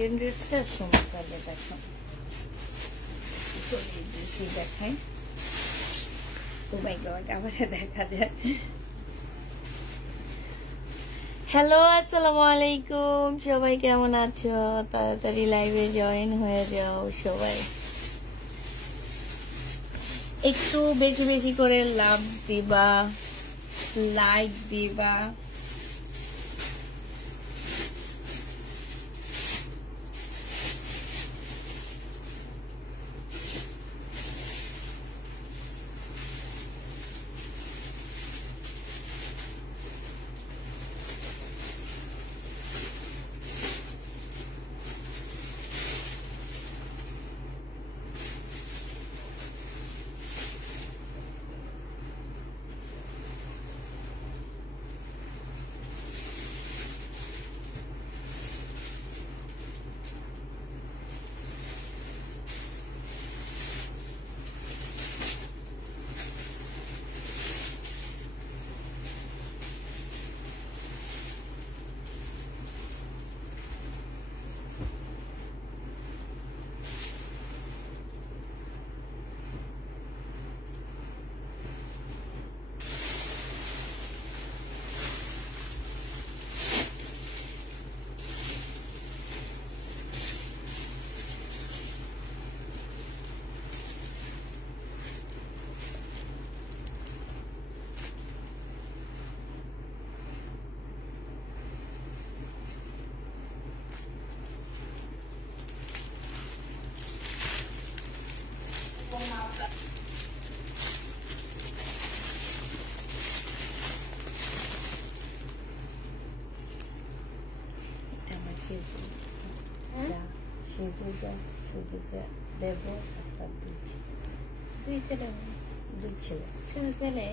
Indian ড্রেসটা সুন্দর লাগে, দেখো দেখাই। ও মাই গড, আবার দেখা যায়। হ্যালো, আসসালামু আলাইকুম, সবাই কেমন আছো? তাড়াতাড়ি লাইভে জয়েন হয়ে যাও সবাই। একটু বেশি বেশি করে লাভ দিবা, লাইক দিবা। দেব আপনার দুই ছেলে, ছেলে।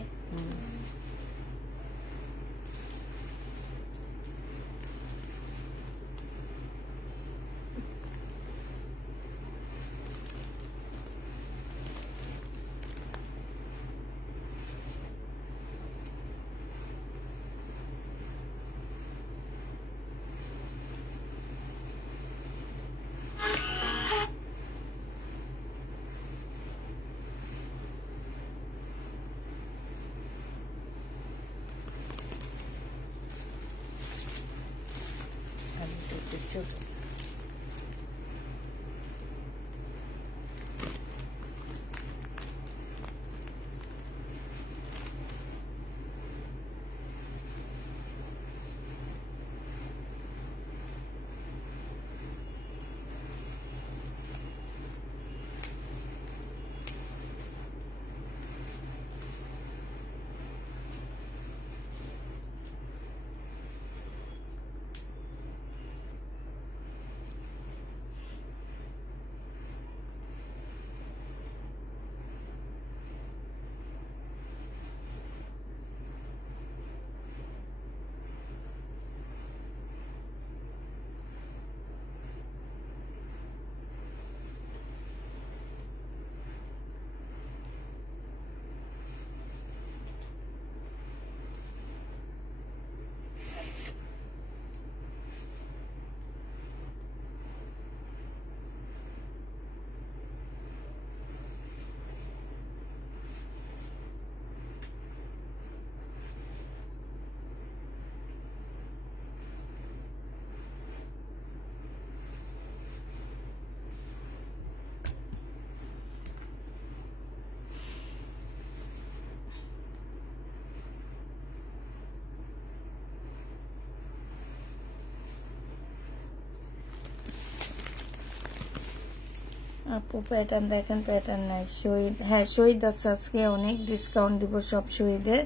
আপু প্যাটার্ন দেখেন, প্যাটার্ন নাই। শহীদ, হ্যাঁ শহীদ আছে, আজকে অনেক ডিসকাউন্ট দিব সব শহীদের।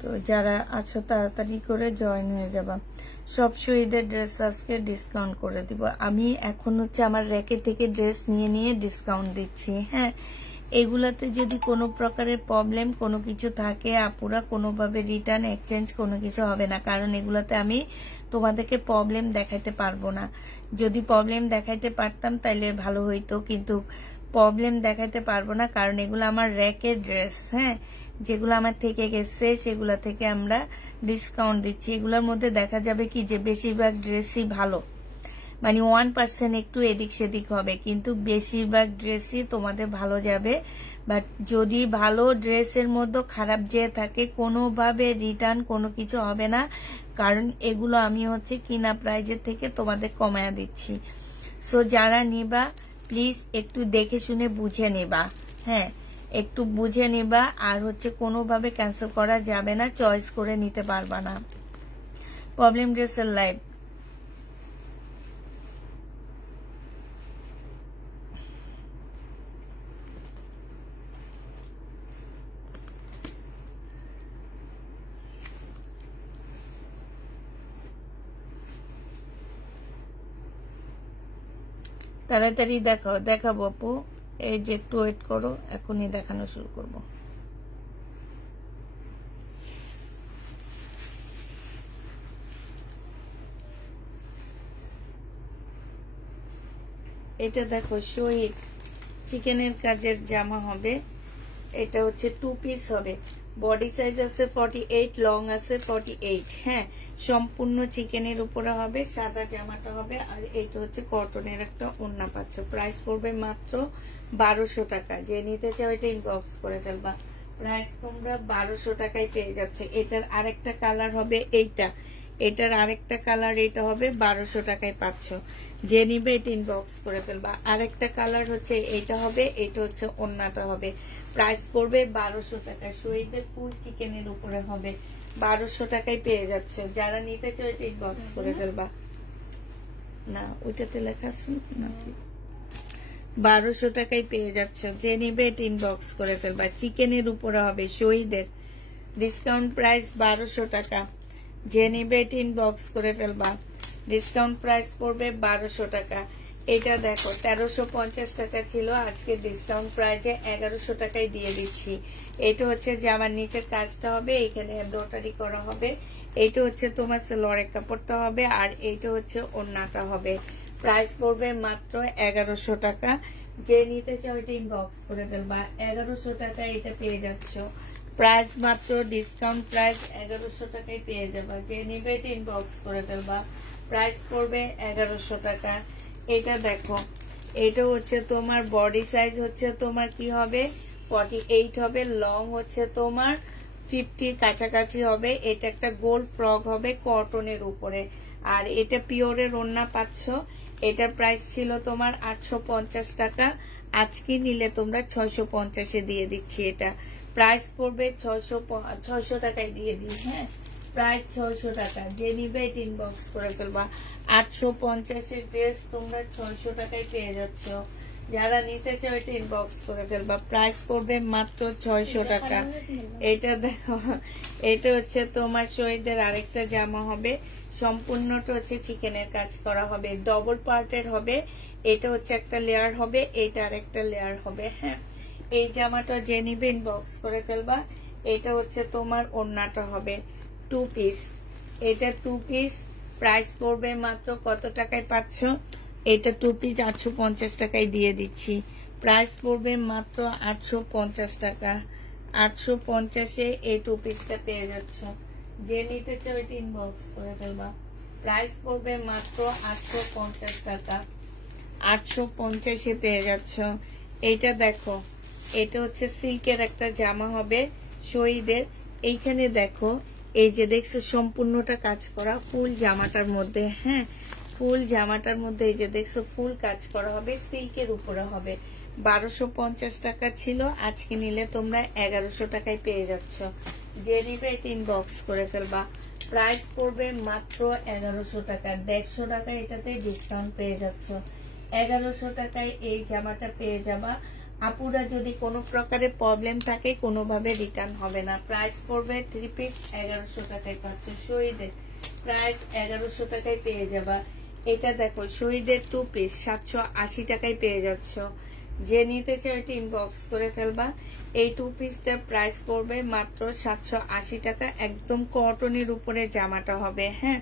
তো যারা আছো তাড়াতাড়ি করে জয়েন হয়ে যাবা। সব শহীদের ড্রেস আজকে ডিসকাউন্ট করে দিব। আমি এখন হচ্ছে আমার র্যাকে থেকে ড্রেস নিয়ে নিয়ে ডিসকাউন্ট দিচ্ছি। হ্যাঁ, এগুলাতে যদি কোনো প্রকারের প্রবলেম কোনো কিছু থাকে আপুরা, কোনোভাবে রিটার্ন এক্সচেঞ্জ কোনো কিছু হবে না, কারণ এগুলাতে আমি তোমাদেরকে প্রবলেম দেখাইতে পারবো না। যদি প্রবলেম দেখাইতে পারতাম তাইলে ভালো হইতো, কিন্তু প্রবলেম দেখাইতে পারবো না, কারণ এগুলো আমার র্যাকের ড্রেস। হ্যাঁ, যেগুলো আমার থেকে গেছে সেগুলা থেকে আমরা ডিসকাউন্ট দিচ্ছি। এগুলোর মধ্যে দেখা যাবে কি যে বেশিরভাগ ড্রেসই ভালো, মানে 1% একটু এদিক সেদিক হবে, কিন্তু বেশিরভাগ ড্রেসই তোমাদের ভালো যাবে। বাট যদি ভালো ড্রেসের মধ্যে খারাপ যে থাকে কোনোভাবে রিটার্ন কোনো কিছু হবে না, কারণ এগুলো আমি হচ্ছে কিনা প্রাইজের থেকে তোমাদের কমায়া দিচ্ছি। সো যারা নিবা প্লিজ একটু দেখে শুনে বুঝে নিবা, হ্যাঁ একটু বুঝে নিবা। আর হচ্ছে কোনোভাবে ক্যান্সেল করা যাবে না, চয়েস করে নিতে পারবা না। প্রবলেম ড্রেসের লাইভ তাড়াতাড়ি দেখাবো আপু, এই যে একটু ওয়েট করো, এখনই দেখানো শুরু করব। এটা দেখো শহীদ চিকেনের কাজের জামা হবে, এটা হচ্ছে 2 পিস হবে, বডি সাইজ আছে 48, লং আছে 48, হ্যাঁ সম্পূর্ণ চিকেনের উপরে হবে, সাদা জামাটা হবে। আর এটা হচ্ছে কটনের একটা ওড়না পাচ্ছ, প্রাইস পড়বে মাত্র 1200 টাকা। যে নিতে চাও এটা ইনবক্স করে ফেলবা, প্রাইস তোমরা 1200 টাকায় পেয়ে যাচ্ছ। এটার আরেকটা কালার হবে এইটা, এটার আরেকটা কালার এটা হবে 1200 টাকায় পাচ্ছ। যে নিবে এটা ইনবক্স করে ফেলবা। আরেকটা কালার হচ্ছে এটা হবে, এটা হচ্ছে ওড়নাটা হবে, প্রাইস পড়বে 1200 টাকা। শহীদের ফুল চিকেনের উপরে হবে, 1200 টাকায় পেয়ে যাচ্ছে। যারা নিতে চাও এটা ইনবক্স করে ফেলবা। না ওইটাতে লেখা আছে না, 1200 টাকায় পেয়ে যাচ্ছ। যে নিবে এটা ইনবক্স করে ফেলবা। চিকেনের উপরে হবে শহীদের, ডিসকাউন্ট প্রাইস 1200 টাকা। যে নিবে এটা ইনবক্স করে ফেলবা, ডিসকাউন্ট প্রাইস পড়বে 1200 টাকা। এটা দেখো 1350 টাকা ছিল, আজকে ডিসকাউন্ট প্রাইসে 1100 টাকায় দিয়ে দিচ্ছি। এটা হচ্ছে যে আমার নিচের কাজটা হবে, এখানে এমব্রয়ডারি করা হবে। এটা হচ্ছে তোমার সেলোয়ারের কাপড়টা হবে, আর এইটা হচ্ছে ওড়নাটা হবে। প্রাইস পড়বে মাত্র 1100 টাকা। যে নিতে চাও এটা ইনবক্স করে ফেলবা। 1100 টাকায় এটা পেয়ে যাচ্ছ, প্রাইস মাত্র ডিসকাউন্ট প্রাইস 1100 টাকায় পেয়ে যাবা। যে নিবে এটা ইনবক্স করে ফেলবা, প্রাইস পড়বে 1100 টাকা। এটা দেখো এটা হচ্ছে তোমার বডি সাইজ হচ্ছে তোমার কি হবে 48 হবে, লং হচ্ছে তোমার 50 কাছাকাছি হবে। এটা একটা গোল ফ্রক হবে কটনের উপরে, আর এটা পিওরের ওড়না পাচ্ছ। এটার প্রাইস ছিল তোমার 850 টাকা, আজকে নিলে তোমরা 650-এ দিয়ে দিচ্ছি। এটা প্রাইস পড়বে 600 টাকায় দিয়ে দিই, হ্যাঁ প্রাইস 600 টাকা। যে নিবে এটা ইনবক্স করে ফেলবা। 850-এর ড্রেস তোমরা 600 টাকায় পেয়ে যাচ্ছ। যারা নিতে চাও এটা ইনবক্স করে ফেলবা, প্রাইস পড়বে মাত্র 600 টাকা। এটা দেখো এটা হচ্ছে তোমার শহীদের আরেকটা জামা হবে, সম্পূর্ণটা হচ্ছে চিকেনের কাজ করা হবে, ডবল পার্টের হবে। এটা হচ্ছে একটা লেয়ার হবে, এটা আরেকটা লেয়ার হবে, হ্যাঁ এই জামাটা যে নিবে ইনবক্স করে ফেলবা। এটা হচ্ছে তোমার ওড়নাটা হবে 2 পিস, এটা 2 পিস, প্রাইস পড়বে মাত্র কত টাকায় পাচ্ছ? এটা 2 পিস 850 টাকায় দিয়ে দিচ্ছি, প্রাইস পড়বে মাত্র 850 টাকা। 850-এ এই 2 পিসটা পেয়ে যাচ্ছ। যে নিতে চাও এটা ইনবক্স করে ফেলবা, প্রাইস পড়বে মাত্র 850 টাকা। 850-এ পেয়ে যাচ্ছ। এইটা দেখো এটা হচ্ছে সিল্কের একটা জামা হবে শহীদের। এইখানে দেখো এই যে দেখছো সম্পূর্ণটা কাজ করা ফুল জামাটার মধ্যে, হ্যাঁ ফুল জামাটার মধ্যে এই যে দেখছো ফুল কাজ করা হবে, সিল্কের উপরে হবে। 1250 টাকা ছিল, আজকে নিলে তোমরা 1100 টাকায় পেয়ে যাচ্ছ। যে নিবে এটা ইনবক্স করে ফেলবা, প্রাইস পড়বে মাত্র 1100 টাকা। 150 টাকা এটাতে ডিসকাউন্ট পেয়ে যাচ্ছ। 1100 টাকায় এই জামাটা পেয়ে যাবা। আপুরা যদি কোনো প্রকারের প্রবলেম থাকে কোনোভাবে রিটার্ন হবে না। প্রাইস পড়বে 3 পিস 1100 টাকায় পাচ্ছ। শহীদের প্রাইস 1100 টাকায় পেয়ে যাবা। এটা দেখো শহীদের 2 পিস 780 টাকায় পেয়ে যাচ্ছ। যে নিতে চাও এটা ইনবক্স করে ফেলবা। এই 2 পিসটার প্রাইস পড়বে মাত্র 780 টাকা। একদম কটনের উপরে জামাটা হবে, হ্যাঁ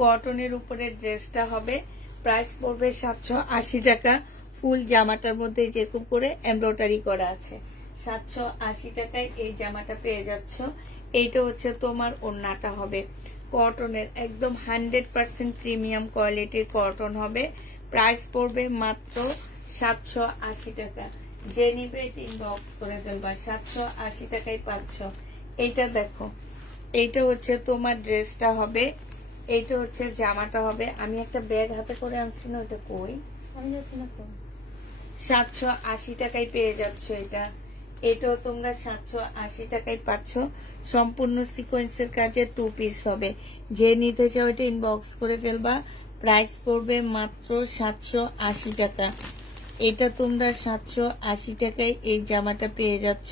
কটনের উপরে ড্রেসটা হবে, প্রাইস পড়বে 780 টাকা। ফুল জামাটার মধ্যে যেরকম করে এমব্রয়ডারি করা আছে, 780 টাকায় এই জামাটা পেয়ে যাচ্ছ। এইটা হচ্ছে তোমার ওড়নাটা হবে, কটনের, একদম 100% প্রিমিয়াম কোয়ালিটির কটন হবে। প্রাইস পড়বে মাত্র 780 টাকা। যে নিবে ইনবক্স করে ফেলবা, 780 টাকায় পাচ্ছ। এইটা দেখো, এইটা হচ্ছে তোমার ড্রেসটা হবে, এইটা হচ্ছে জামাটা হবে। আমি একটা ব্যাগ হাতে করে আনছি না, ওটা কই, 780 টাকায় পেয়ে যাচ্ছ এটা। এটাও তোমরা 780 টাকায় পাচ্ছ। সম্পূর্ণ সিকোয়েন্সের কাজে 2 পিস হবে। যে নিতে চাও এটা ইনবক্স করে ফেলবা। প্রাইস পড়বে মাত্র 780 টাকা। এটা তোমরা 780 টাকায় এই জামাটা পেয়ে যাচ্ছ।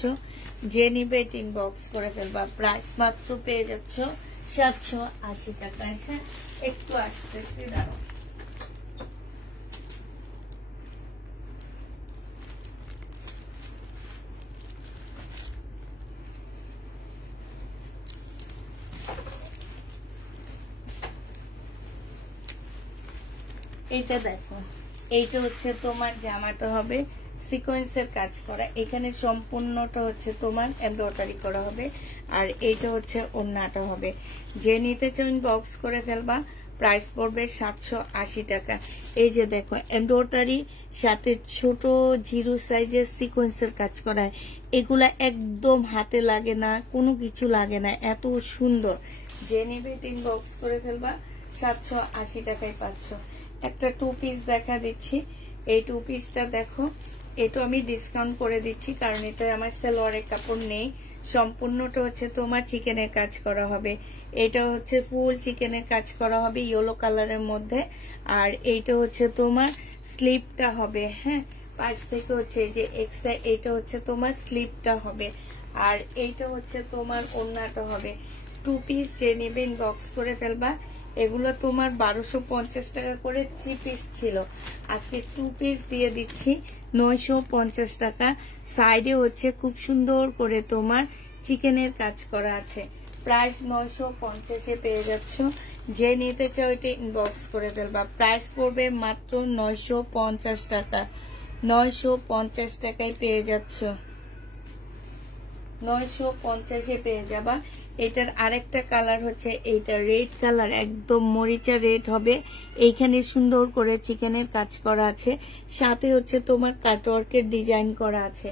যে নিবে এটা ইনবক্স করে ফেলবা। প্রাইস মাত্র পেয়ে যাচ্ছ 780 টাকায়। হ্যাঁ, একটু আসতেছি, দাঁড়াও। এইটা দেখো, এইটা হচ্ছে তোমার জামাটা হবে সিকোয়েন্সের কাজ করা। এখানে সম্পূর্ণটা হচ্ছে তোমার এমব্রয়ডারি করা হবে, আর এইটা হচ্ছে ওড়নাটা হবে। যে নিতে চাও ইনবক্স করে ফেলবা। প্রাইস পড়বে 780 টাকা। এই যে দেখো, এমব্রয়ডারি সাথে ছোট জিরো সাইজের সিকোয়েন্সের কাজ করা। এগুলা একদম হাতে লাগে না, কোনো কিছু লাগে না, এত সুন্দর। যে নিবে ইনবক্স করে ফেলবা। 780 টাকায় পাচ্ছ। একটা 2 পিস দেখা দিচ্ছি। এই 2 পিসটা দেখো, এটা আমি ডিসকাউন্ট করে দিচ্ছি কারণ এটা আমার সালোয়ারের কাপড় নেই। সম্পূর্ণটা হচ্ছে তোমার চিকেনের কাজ করা হবে। এটা হচ্ছে ফুল চিকেনের কাজ করা হবে ইয়েলো কালারের মধ্যে। আর এইটা হচ্ছে তোমার স্লিপটা হবে। হ্যাঁ, পাশ থেকে হচ্ছে এই যে এক্সট্রা, এটা হচ্ছে তোমার স্লিপটা হবে। আর এইটা হচ্ছে তোমার ওড়নাটা হবে। 2 পিস যে নেবে ইনবক্স করে ফেলবা। এগুলো তোমার 1250 টাকা করে 3 পিস ছিল, আজকে 2 পিস দিয়ে দিচ্ছি 950 টাকা। সাইডে হচ্ছে খুব সুন্দর করে তোমার চিকেনের কাজ করা আছে। প্রাইস 950 পেয়ে যাচ্ছ। যে নিতে চাও এটা ইনবক্স করে ফেলবা। প্রাইস পড়বে মাত্র 950 টাকা। 950 টাকায় পেয়ে যাচ্ছ। 950 পেয়ে যাবা। এটার আরেকটা কালার হচ্ছে এইটা রেড কালার, একদম মরিচা রেড হবে। এইখানে সুন্দর করে চিকেনের কাজ করা আছে, সাথে হচ্ছে তোমার কাটওয়ার্কের ডিজাইন করা আছে।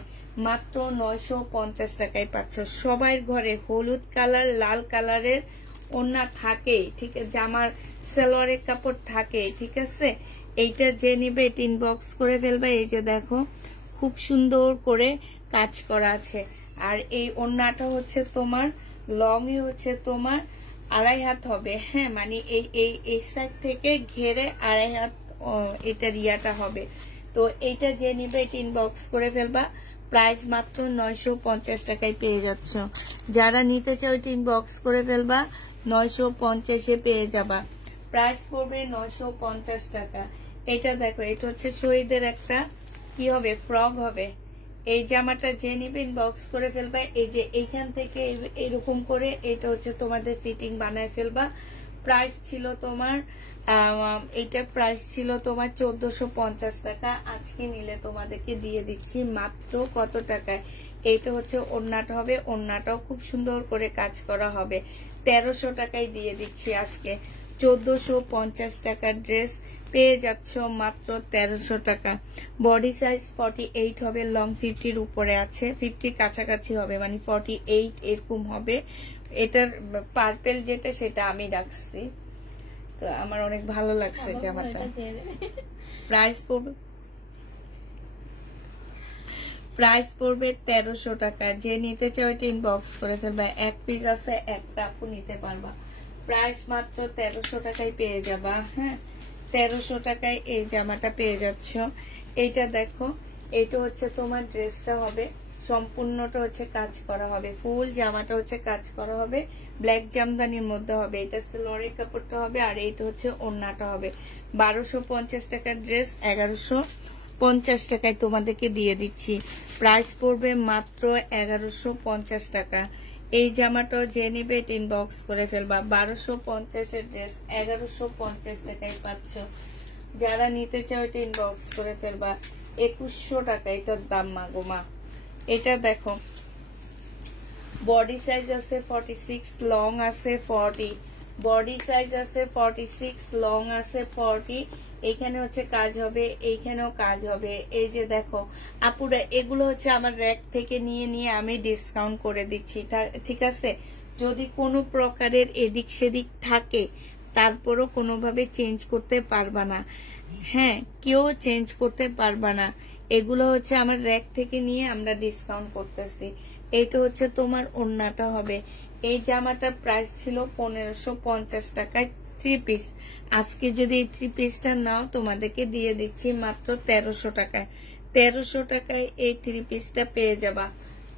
মাত্র 950 টাকায় পাচ্ছ। সবার ঘরে হলুদ কালার, লাল কালারের ওড়না থাকে, ঠিক আছে, জামার সালোয়ারের কাপড় থাকে, ঠিক আছে। এইটা যে নিবে এটা ইনবক্স করে ফেলবে। এই যে দেখো, খুব সুন্দর করে কাজ করা আছে। আর এই ওড়নাটা হচ্ছে তোমার লংই হচ্ছে তোমার 2.5 হাত হবে। হ্যাঁ, মানে এই সাইড থেকে ঘেরে 2.5 হাত এটা রিয়াটা হবে। তো এইটা যে নিবে এটা ইনবক্স করে ফেলবা। প্রাইস মাত্র 950 টাকায় পেয়ে যাচ্ছ। যারা নিতে চাও এটা ইনবক্স করে ফেলবা। 950 পেয়ে যাবা। প্রাইস পড়বে 950 টাকা। এটা দেখো, এটা হচ্ছে শহীদের একটা কি হবে, ফ্রক হবে। এই জামাটা যে নিবে ইনবক্স করে ফেলবা। এই যে এইখান থেকে এরকম করে এটা হচ্ছে তোমাদের ফিটিং বানায় ফেলবা। প্রাইস ছিল তোমার এইটার প্রাইস ছিল তোমার 1450 টাকা। আজকে নিলে তোমাদেরকে দিয়ে দিচ্ছি মাত্র কত টাকায়। এইটা হচ্ছে ওড়নাটা হবে, ওড়নাটাও খুব সুন্দর করে কাজ করা হবে। 1300 টাকায় দিয়ে দিচ্ছি আজকে। 1450 টাকার ড্রেস পেয়ে যাচ্ছ মাত্র 1300 টাকা। বডি সাইজ 48 হবে, লং 50-র উপরে আছে, 50 কাছাকাছি হবে, মানে 48 এরকম হবে। এটার পার্পেল যেটা সেটা আমি রাখছি, তো আমার অনেক ভালো লাগছে জামাটা। প্রাইস পড়বে 1300 টাকা। যে নিতে চাও এটা ইনবক্স করে ফেলবা। 1 পিস আছে, একটা আপু নিতে পারবা। প্রাইস মাত্র 1300 টাকায় পেয়ে যাবা। হ্যাঁ, 1300 টাকায় এই জামাটা পেয়ে যাচ্ছ। এইটা দেখো, এটা হচ্ছে তোমার ড্রেসটা হবে, সম্পূর্ণটা হচ্ছে কাজ করা হবে, ফুল জামাটা হচ্ছে কাজ করা হবে, ব্ল্যাক জামদানির মধ্যে হবে। এটা সালোয়ারের কাপড়টা হবে, আর এইটা হচ্ছে ওড়নাটা হবে। 1250 টাকার ড্রেস 1150 টাকায় তোমাদেরকে দিয়ে দিচ্ছি। প্রাইস পড়বে মাত্র 1150 টাকা। এই জামাটা যে নিবে ইনবক্স করে ফেলবা। 1250 ড্রেস 1150 টাকায় পাচ্ছ। যারা নিতে চাও এটা ইনবক্স করে ফেলবা। 2100 টাকা এটার দাম। মাগোমা, এটা দেখো, বডি সাইজ আছে 46, লং আছে 40, বডি সাইজ আছে 46, লং আছে 40। এইখানে হচ্ছে কাজ হবে, এইখানেও কাজ হবে। এই যে দেখো আপুরা, এগুলো হচ্ছে আমার র‍্যাক থেকে নিয়ে নিয়ে আমি ডিসকাউন্ট করে দিচ্ছি, ঠিক আছে? যদি কোনো প্রকারের এদিক সেদিক থাকে তারপরও কোনোভাবে চেঞ্জ করতে পারবা না, হ্যাঁ, কেউ চেঞ্জ করতে পারবা না। এগুলো হচ্ছে আমার র‍্যাক থেকে নিয়ে আমরা ডিসকাউন্ট করতেছি। এইটা হচ্ছে তোমার ওড়নাটা হবে। এই জামাটার প্রাইস ছিল 1550 টাকায় 3 পিস। আজকে যদি এই 3 পিসটা নাও তোমাদেরকে দিয়ে দিচ্ছি মাত্র 1300 টাকায়। 1300 টাকায় এই 3 পিসটা পেয়ে যাবা।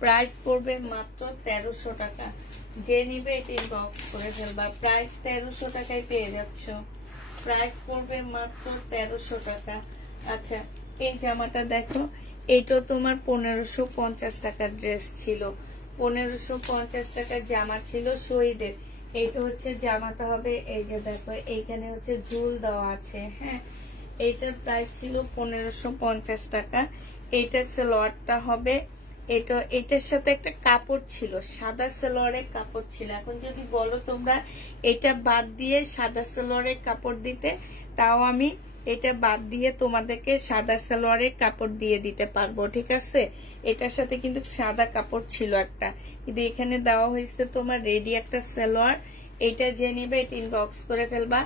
প্রাইস পড়বে মাত্র 1300 টাকা। যে নিবে এটা ইনবক্স করে ফেলবা। প্রাইস 1300 টাকায় পেয়ে যাচ্ছ। প্রাইস পড়বে মাত্র 1300 টাকা। আচ্ছা, এই জামাটা দেখো, এইটা তোমার 1550 টাকার ড্রেস ছিল। 1550 টাকার জামা ছিল শহীদের। এইটা হচ্ছে জামাটা হবে। এই যে দেখো এইখানে হচ্ছে ঝুল দেওয়া আছে, হ্যাঁ। এইটার প্রাইস ছিল 1550 টাকা। এইটার সালোয়ারটা হবে, এটার সাথে একটা কাপড় ছিল, সাদা সালোয়ারের কাপড় ছিল। এখন যদি বলো তোমরা এটা বাদ দিয়ে সাদা সালোয়ারের কাপড় দিতে, তাও আমি এটা বাদ দিয়ে তোমাদেরকে সাদা সালোয়ারের কাপড় দিয়ে দিতে পারবো, ঠিক আছে? এটার সাথে কিন্তু সাদা কাপড় ছিল একটা, কিন্তু এখানে দেওয়া হয়েছে তোমার রেডি একটা সালোয়ার। এটা যে নিবে এটা ইনবক্স করে ফেলবা।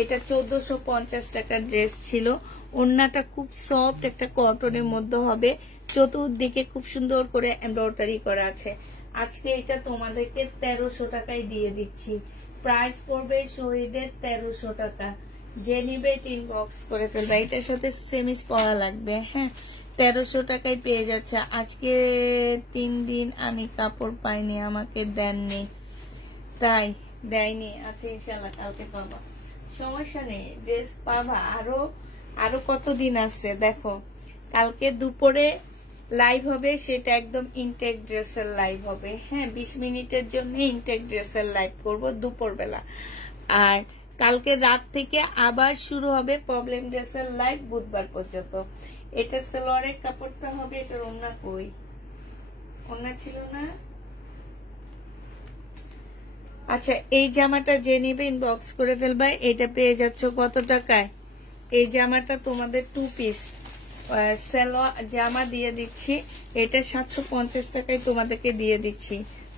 এটা 1450 টাকার ড্রেস ছিল। ওড়নাটা খুব সফট একটা কটনের মধ্যে হবে, চতুর্দিকে খুব সুন্দর করে এমব্রয়ডারি করা আছে। আজকে এটা তোমাদেরকে 1300 টাকায় দিয়ে দিচ্ছি। প্রাইস পড়বে শহীদের 1300 টাকা। যে নিবে ইনবক্স করে ফেলবে। এটার সাথে সেমিস পরা লাগবে, হ্যাঁ। 1300 টাকায় পেয়ে যাচ্ছে। আজকে 3 দিন আমি কাপড় পাইনি, আমাকে দেননি, তাই দেয়নি। আচ্ছা, ইনশাল্লাহ কালকে পাবা, সমস্যা নেই, ড্রেস পাবা। আরো কতদিন আছে দেখো। কালকে দুপুরে লাইভ হবে, সেটা একদম ইনটেক ড্রেসের লাইভ হবে, হ্যাঁ। 20 মিনিটের জন্য ইনটেক ড্রেসের লাইভ করবো দুপুর বেলা। আর কালকে রাত থেকে আবার শুরু হবে প্রবলেম ড্রেসের লাইভ বুধবার পর্যন্ত। এটা সালোয়ারের কাপড়টা হবে। এটার ওড়না কই? ওড়না ছিল না। আচ্ছা, এই জামাটা যে নিবে ইনবক্স করে ফেলবা। এটা পেয়ে যাচ্ছ কত টাকায়? এই জামাটা তোমাদের 2 পিস সালোয়ার জামা দিয়ে দিচ্ছি। এটা 750 টাকায় তোমাদেরকে দিয়ে দিচ্ছি।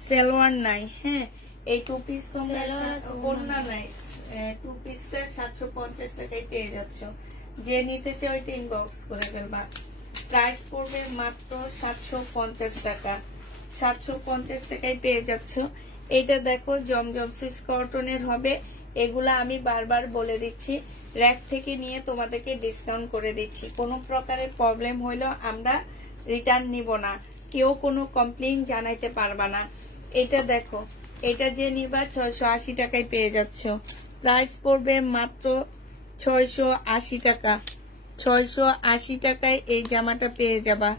সালোয়ার নাই, হ্যাঁ। এই 2 পিস তোমরা ওড়না নাই, 2 পিসটা 750 টাকায় পেয়ে যাচ্ছ। যে নিতে চাও এটা ইনবক্স করে ফেলবা। প্রাইস পড়বে মাত্র 750 টাকা। 750 টাকায় পেয়ে যাচ্ছ। এটা দেখো জমজম সুইস কটনের হবে। এগুলা আমি বারবার বলে দিচ্ছি, র‍্যাক থেকে নিয়ে তোমাদেরকে ডিসকাউন্ট করে দিচ্ছি। কোনো প্রকারের প্রবলেম হইলো আমরা রিটার্ন নিব না, কেউ কোনো কমপ্লেইন জানাইতে পারবা না। এটা দেখো, এটা যে নিবা 680 টাকায় পেয়ে যাচ্ছ। প্রাইস পড়বে মাত্র 680 টাকা। 680 টাকায় এই জামাটা পেয়ে যাবা।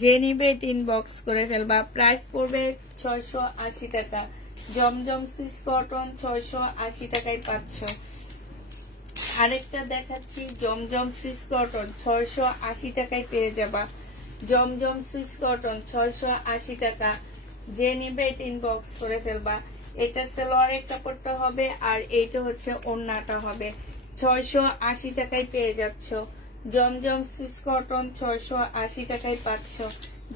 যে নিবে এটা ইনবক্স করে ফেলবা। প্রাইস পড়বে 680 টাকা। জমজম সুইস কটন 680 টাকায় পাচ্ছ। আরেকটা দেখাচ্ছি, জমজম সুইস কটন 680 টাকায় পেয়ে যাবা। জমজম সুইস কটন 680 টাকা। যে নিবে এটা ইনবক্স করে ফেলবা। এটা সালোয়ারের কাপড়টা হবে, আর এইটা হচ্ছে ওড়নাটা হবে। 680 টাকায় পেয়ে যাচ্ছ। জমজম সুইস কটন 680 টাকায় পাচ্ছ।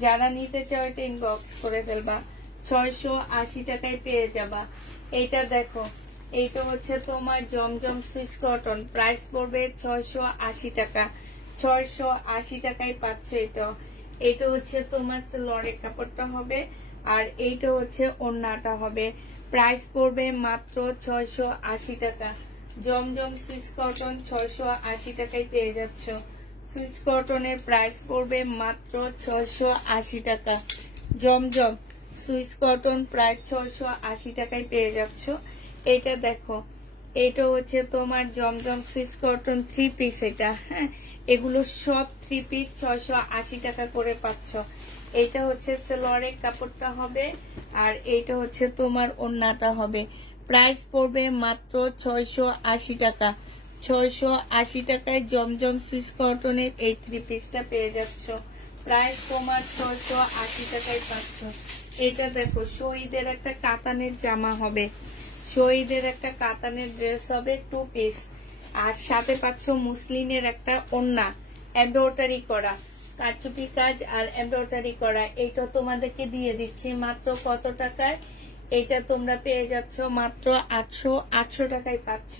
যারা নিতে চাও এটা ইনবক্স করে ফেলবা। 680 টাকায় পেয়ে যাবা। এইটা দেখো, এইটা হচ্ছে তোমার জমজম সুইস কটন। প্রাইস পড়বে 680 টাকা। 680 টাকায় পাচ্ছ। এটা হচ্ছে তোমার সালোয়ারের কাপড়টা হবে, আর এইটা হচ্ছে ওড়নাটা হবে। প্রাইস পড়বে মাত্র 680 টাকা। জমজম সুইস কটন 680 টাকায় পেয়ে যাচ্ছ। সুইস কটনের প্রাইস পড়বে মাত্র 680 টাকা। জমজম সুইস কটন প্রায় 680 টাকায় পেয়ে যাচ্ছ। এটা দেখো, এটা হচ্ছে তোমার জমজম সুইস কটন 3 পিস। এটা, হ্যাঁ, এগুলো সব 3 পিস 680 টাকা করে পাচ্ছ। এটা হচ্ছে সালোয়ারের কাপড়টা হবে, আর এইটা হচ্ছে তোমার ওড়নাটা হবে। প্রাইস পড়বে মাত্র 680 টাকা। 680 টাকায় জমজম সুইস কটনের এই 3 পিসটা পেয়ে যাচ্ছ। প্রাইস তোমার 680 টাকায় পাচ্ছ। এটা দেখো, শহীদের একটা কাতানের জামা হবে। শহীদের একটা কাতানের ড্রেস হবে 2 পিস, আর সাথে পাচ্ছ মুসলিনের একটা ওড়না এমব্রয়ডারি করা, কারচুপি কাজ আর এমব্রয়ডারি করা। এটা তোমাদেরকে দিয়ে দিচ্ছি মাত্র কত টাকায়? এটা তোমরা পেয়ে যাচ্ছ মাত্র 800 টাকায় পাচ্ছ।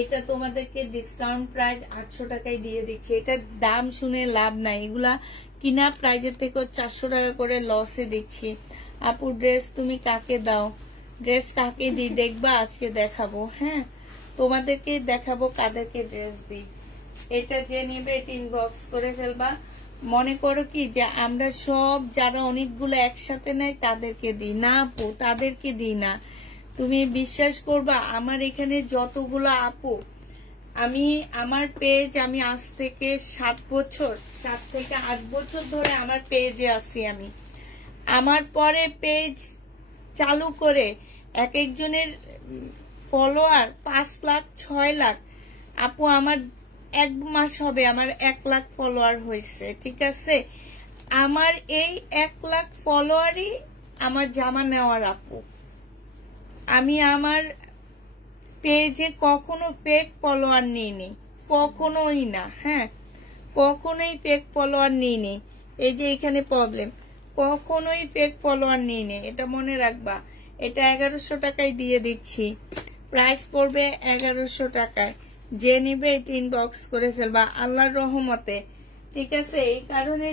এটা তোমাদেরকে ডিসকাউন্ট প্রাইস 800 টাকায় দিয়ে দিচ্ছি। এটার দাম শুনে লাভ নাই, এগুলা কিনা প্রাইজের থেকে 400 টাকা করে লসে দিচ্ছি। আপু ড্রেস তুমি কাকে দাও? ড্রেস কাকে দিই দেখবা, আজকে দেখাবো। হ্যাঁ, তোমাদেরকে দেখাবো কাদেরকে ড্রেস দিই। এটা যে নিবে এটা ইনবক্স করে ফেলবা। মনে করো কি যে আমরা সব যারা অনেকগুলো একসাথে নেয় তাদেরকে দিই না আপু, তাদেরকে দিই না। তুমি বিশ্বাস করবা, আমার এখানে যতগুলো আপু, আমি আমার পেজ আমি আজ থেকে 7 থেকে 8 বছর ধরে আমার পেজে আছি। আমি আমার পরে পেজ চালু করে এক একজনের ফলোয়ার 5 লাখ 6 লাখ। আপু আমার 1 মাস হবে আমার 1 লাখ ফলোয়ার হয়েছে, ঠিক আছে? আমার এই 1 লাখ ফলোয়ারই আমার জামা নেওয়ার আপু। আমি আমার পেজে কখনো ফেক ফলোয়ার নিইনি, কখনোই না। হ্যাঁ, কখনোই ফেক ফলোয়ার নিইনি। এই যে এখানে প্রবলেম, কখনোই ফেক ফলোয়ার নিইনি, এটা মনে রাখবা। এটা 1100 টাকায় দিয়ে দিচ্ছি, প্রাইস পড়বে 1100 টাকায়। যে নিবে এটা ইনবক্স করে ফেলবা আল্লাহর রহমতে, ঠিক আছে? এই কারণে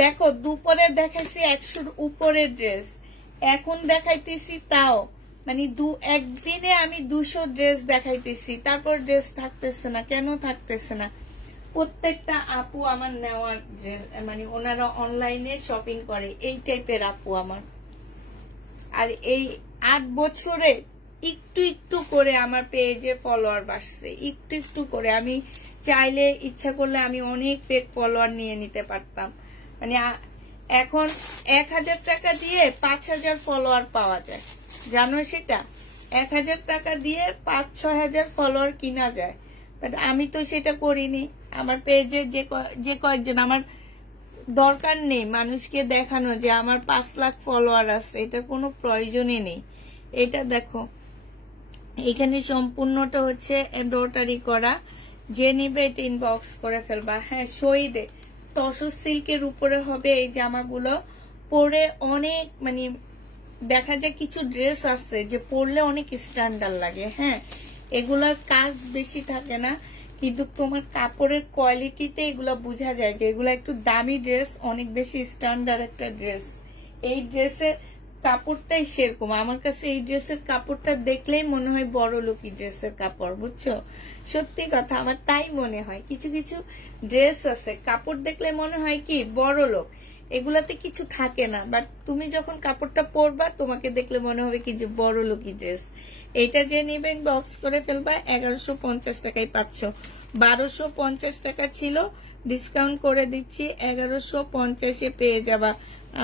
দেখো দুপুরে দেখাইছি 100-র উপরে ড্রেস, এখন দেখাইতেছি তাও মানে একদিনে আমি 200 ড্রেস দেখাইতেছি, তারপর ড্রেস থাকতেছে না। কেন থাকতেছে না? প্রত্যেকটা আপু আমার নেওয়ার ড্রেস, মানে ওনারা অনলাইনে শপিং করে, এই টাইপের আপু আমার। আর এই 8 বছরে একটু একটু করে আমার পেজে ফলোয়ার বাড়ছে, একটু একটু করে। আমি চাইলে ইচ্ছা করলে আমি অনেক ফেক ফলোয়ার নিয়ে নিতে পারতাম। মানে এখন 1000 টাকা দিয়ে 5000 ফলোয়ার পাওয়া যায়, জানো সেটা? 1000 টাকা দিয়ে 5-6 হাজার ফলোয়ার কিনা যায়, বাট আমি তো সেটা করিনি। আমার পেজে যে কয়েকজন, আমার দরকার নেই মানুষকে দেখানো যে আমার 5 লাখ ফলোয়ার আছে, এটা কোনো প্রয়োজনই নেই। এটা দেখো এখানে সম্পূর্ণটা হচ্ছে এমব্রয়ডারি করা। যে নিবে এটা ইনবক্স করে ফেলবা। হ্যাঁ, শহীদে তসর সিল্কের উপরে হবে এই জামাগুলো। পরে অনেক মানে দেখা যায় কিছু ড্রেস আছে যে পরলে অনেক স্ট্যান্ডার্ড লাগে। হ্যাঁ, এগুলার কাজ বেশি থাকে না, কিন্তু তোমার কাপড়ের কোয়ালিটিতে এগুলো বোঝা যায় যে এগুলো একটু দামি ড্রেস, অনেক বেশি স্ট্যান্ডার্ড একটা ড্রেস। এই ড্রেসের কাপড়টাই সেরকম। আমার কাছে এই ড্রেসের কাপড়টা দেখলেই মনে হয় বড় লোকি ড্রেসের কাপড়, বুঝছো? সত্যি কথা, আমার তাই মনে হয়। কিছু কিছু ড্রেস আছে কাপড় দেখলে মনে হয় কি বড় লোক, এগুলাতে কিছু থাকে না, বাট তুমি যখন কাপড়টা পরবা তোমাকে দেখলে মনে হবে কি যে বড় লোকি ড্রেস। এটা যে নিবেন বক্স করে ফেলবা। 1150 টাকায় পাচ্ছ। 1250 টাকা ছিল, ডিসকাউন্ট করে দিচ্ছি 1150-এ পেয়ে যাবা।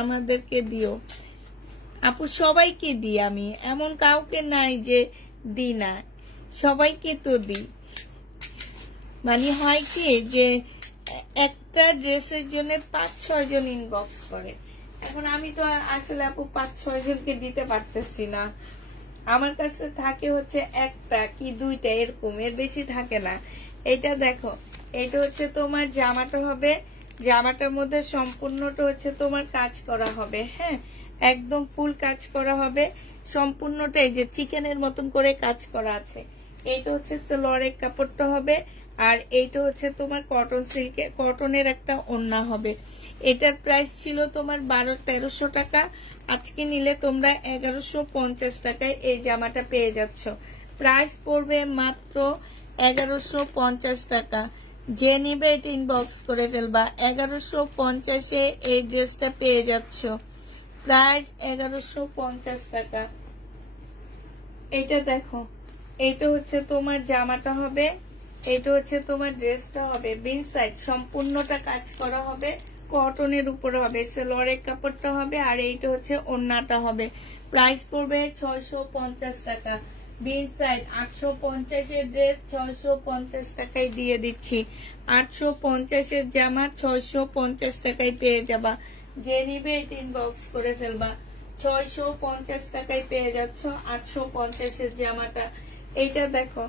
আমাদেরকে দিও আপু, সবাইকে দিই আমি, এমন কাউকে নাই যে দিই না, সবাইকে তো দিই। মানে হয় কি যে একটা ড্রেসের জন্য 5-6 জন ইনবক্স করে। এখন আমি তো আসলে আপু 5-6 জনকে দিতে পারতেছি না। আমার কাছে থাকে হচ্ছে একটা কি দুইটা, এরকম, এর বেশি থাকে না। এটা দেখো, এটা হচ্ছে তোমার জামাটা হবে, জামাটার মধ্যে সম্পূর্ণটা হচ্ছে তোমার কাজ করা হবে। হ্যাঁ, একদম ফুল কাজ করা হবে সম্পূর্ণটাই, যে চিকেনের মতন করে কাজ করা আছে। এইটা হচ্ছে সালোয়ারের কাপড়টা হবে, আর এইটা হচ্ছে তোমার কটন সিল্কে, কটনের একটা ওড়না হবে। এটার প্রাইস ছিল তোমার 1200-1300 টাকা, আজকে নিলে তোমরা 1150 টাকায় এই জামাটা পেয়ে যাচ্ছ। প্রাইস পড়বে মাত্র 1150 টাকা। যে নিবে এটা ইনবক্স করে ফেলবা। 1150-এ এই ড্রেসটা পেয়ে যাচ্ছ, প্রাইস 1150 টাকা। এটা দেখো, এটা হচ্ছে তোমার জামাটা হবে, এটা হচ্ছে তোমার ড্রেসটা হবে। বিন সাইড সম্পূর্ণটা কাজ করা হবে, কটনের উপরে হবে, সালোয়ারের কাপড়টা হবে, আর এইটা হচ্ছে ওড়নাটা হবে। প্রাইস পড়বে 650 টাকা। বিন সাইড 850-এর ড্রেস 650 টাকায় দিয়ে দিচ্ছি। 850-এর জামা 650 টাকায় পেয়ে যাবা। যে নিবে এটা ইনবক্স করে ফেলবা। 650 টাকায় পেয়ে যাচ্ছ 850-এর জামাটা। এইটা দেখো,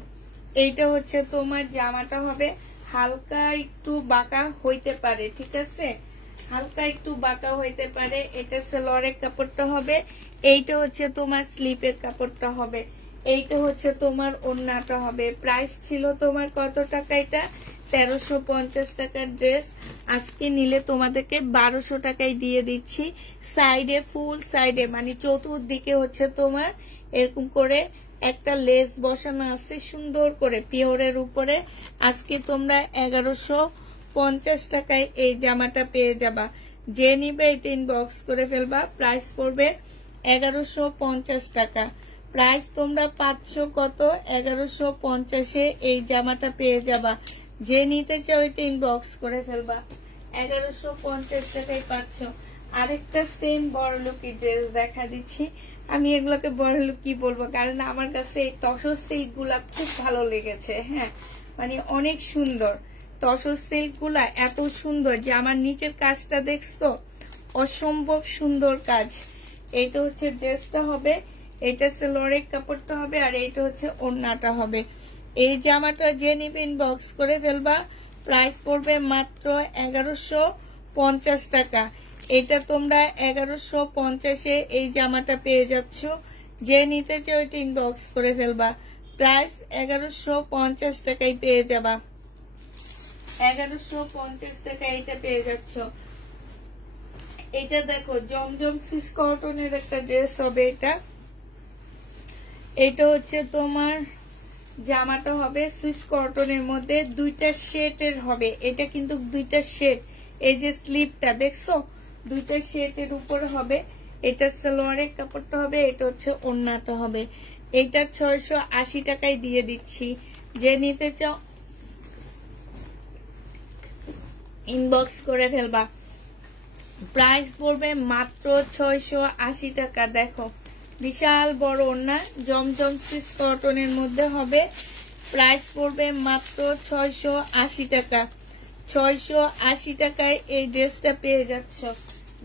এইটা হচ্ছে তোমার জামাটা হবে হালকা একটু বাঁকা হইতে পারে, ঠিক আছে, হালকা একটু বাঁকা হইতে পারে। এটা সালোয়ারের কাপড়টা হবে, এইটা হচ্ছে তোমার স্লিপের কাপড়টা হবে, এইটা হচ্ছে তোমার ওড়নাটা হবে। প্রাইস ছিল তোমার কত টাকা? এটা 1350 টাকার ড্রেস। আজকে নিলে তোমাদেরকে 1200 টাকায় দিয়ে দিচ্ছি। সাইডে ফুল সাইডে মানে চতুর্দিকে হচ্ছে তোমার এরকম করে একটা লেস বসানো আছে সুন্দর করে পিওরের উপরে। আজকে তোমরা 1150 টাকায় এই জামাটা পেয়ে যাবা। যে নিবে এটা ইনবক্স করে ফেলবা। প্রাইস পড়বে 1150 টাকা। প্রাইস তোমরা পাচ্ছ কত? 1150-এ এই জামাটা পেয়ে যাবা। যে নিতে চাও এটা ইনবক্স করে ফেলবা। 1150 টাকায় পাচ্ছ। আরেকটা সেম বড়লুকি ড্রেস দেখা দিচ্ছি। আমি এগুলোকে বড়লুকি বলবো কারণ আমার কাছে এই তসর সিল্ক গুলা খুব ভালো লেগেছে। হ্যাঁ, মানে অনেক সুন্দর তসর সিল্ক গুলা, এত সুন্দর যে আমার নিচের কাজটা দেখছো, অসম্ভব সুন্দর কাজ। এইটা হচ্ছে ড্রেসটা হবে, এটা সালোয়ারের কাপড়টা হবে, আর এইটা হচ্ছে ওড়নাটা হবে। এই জামাটা যে নিবে ইনবক্স করে ফেলবা। প্রাইস পড়বে মাত্র 1150 টাকা। এটা তোমরা 1150-এ এই জামাটা পেয়ে যাচ্ছ। যে নিতে চাও এটা ইনবক্স করে ফেলবা। প্রাইস 1150 টাকায় পেয়ে যাবা। 1150 টাকা এটা পেয়ে যাচ্ছ। এটা দেখো জমজম সুইস কটনের একটা ড্রেস হবে। এটা হচ্ছে তোমার জামাটা হবে সুইস কটনের মধ্যে দুইটা শেডের হবে। এটা কিন্তু দুইটা শেড, এই যে স্লিপটা দেখছো দুইটা শেডের উপর হবে। এটা সালোয়ারের কাপড়টা হবে, এটা হচ্ছে ওড়নাটা হবে। এটা 680 টাকায় দিয়ে দিচ্ছি। যে নিতে চাও ইনবক্স করে ফেলবা। প্রাইস পড়বে মাত্র 680 টাকা। দেখো বিশাল বড় ওড়না, জমজম সুইস কটনের মধ্যে হবে। প্রাইস পড়বে মাত্র 680 টাকা। 680 টাকায় এই ড্রেসটা পেয়ে যাচ্ছ।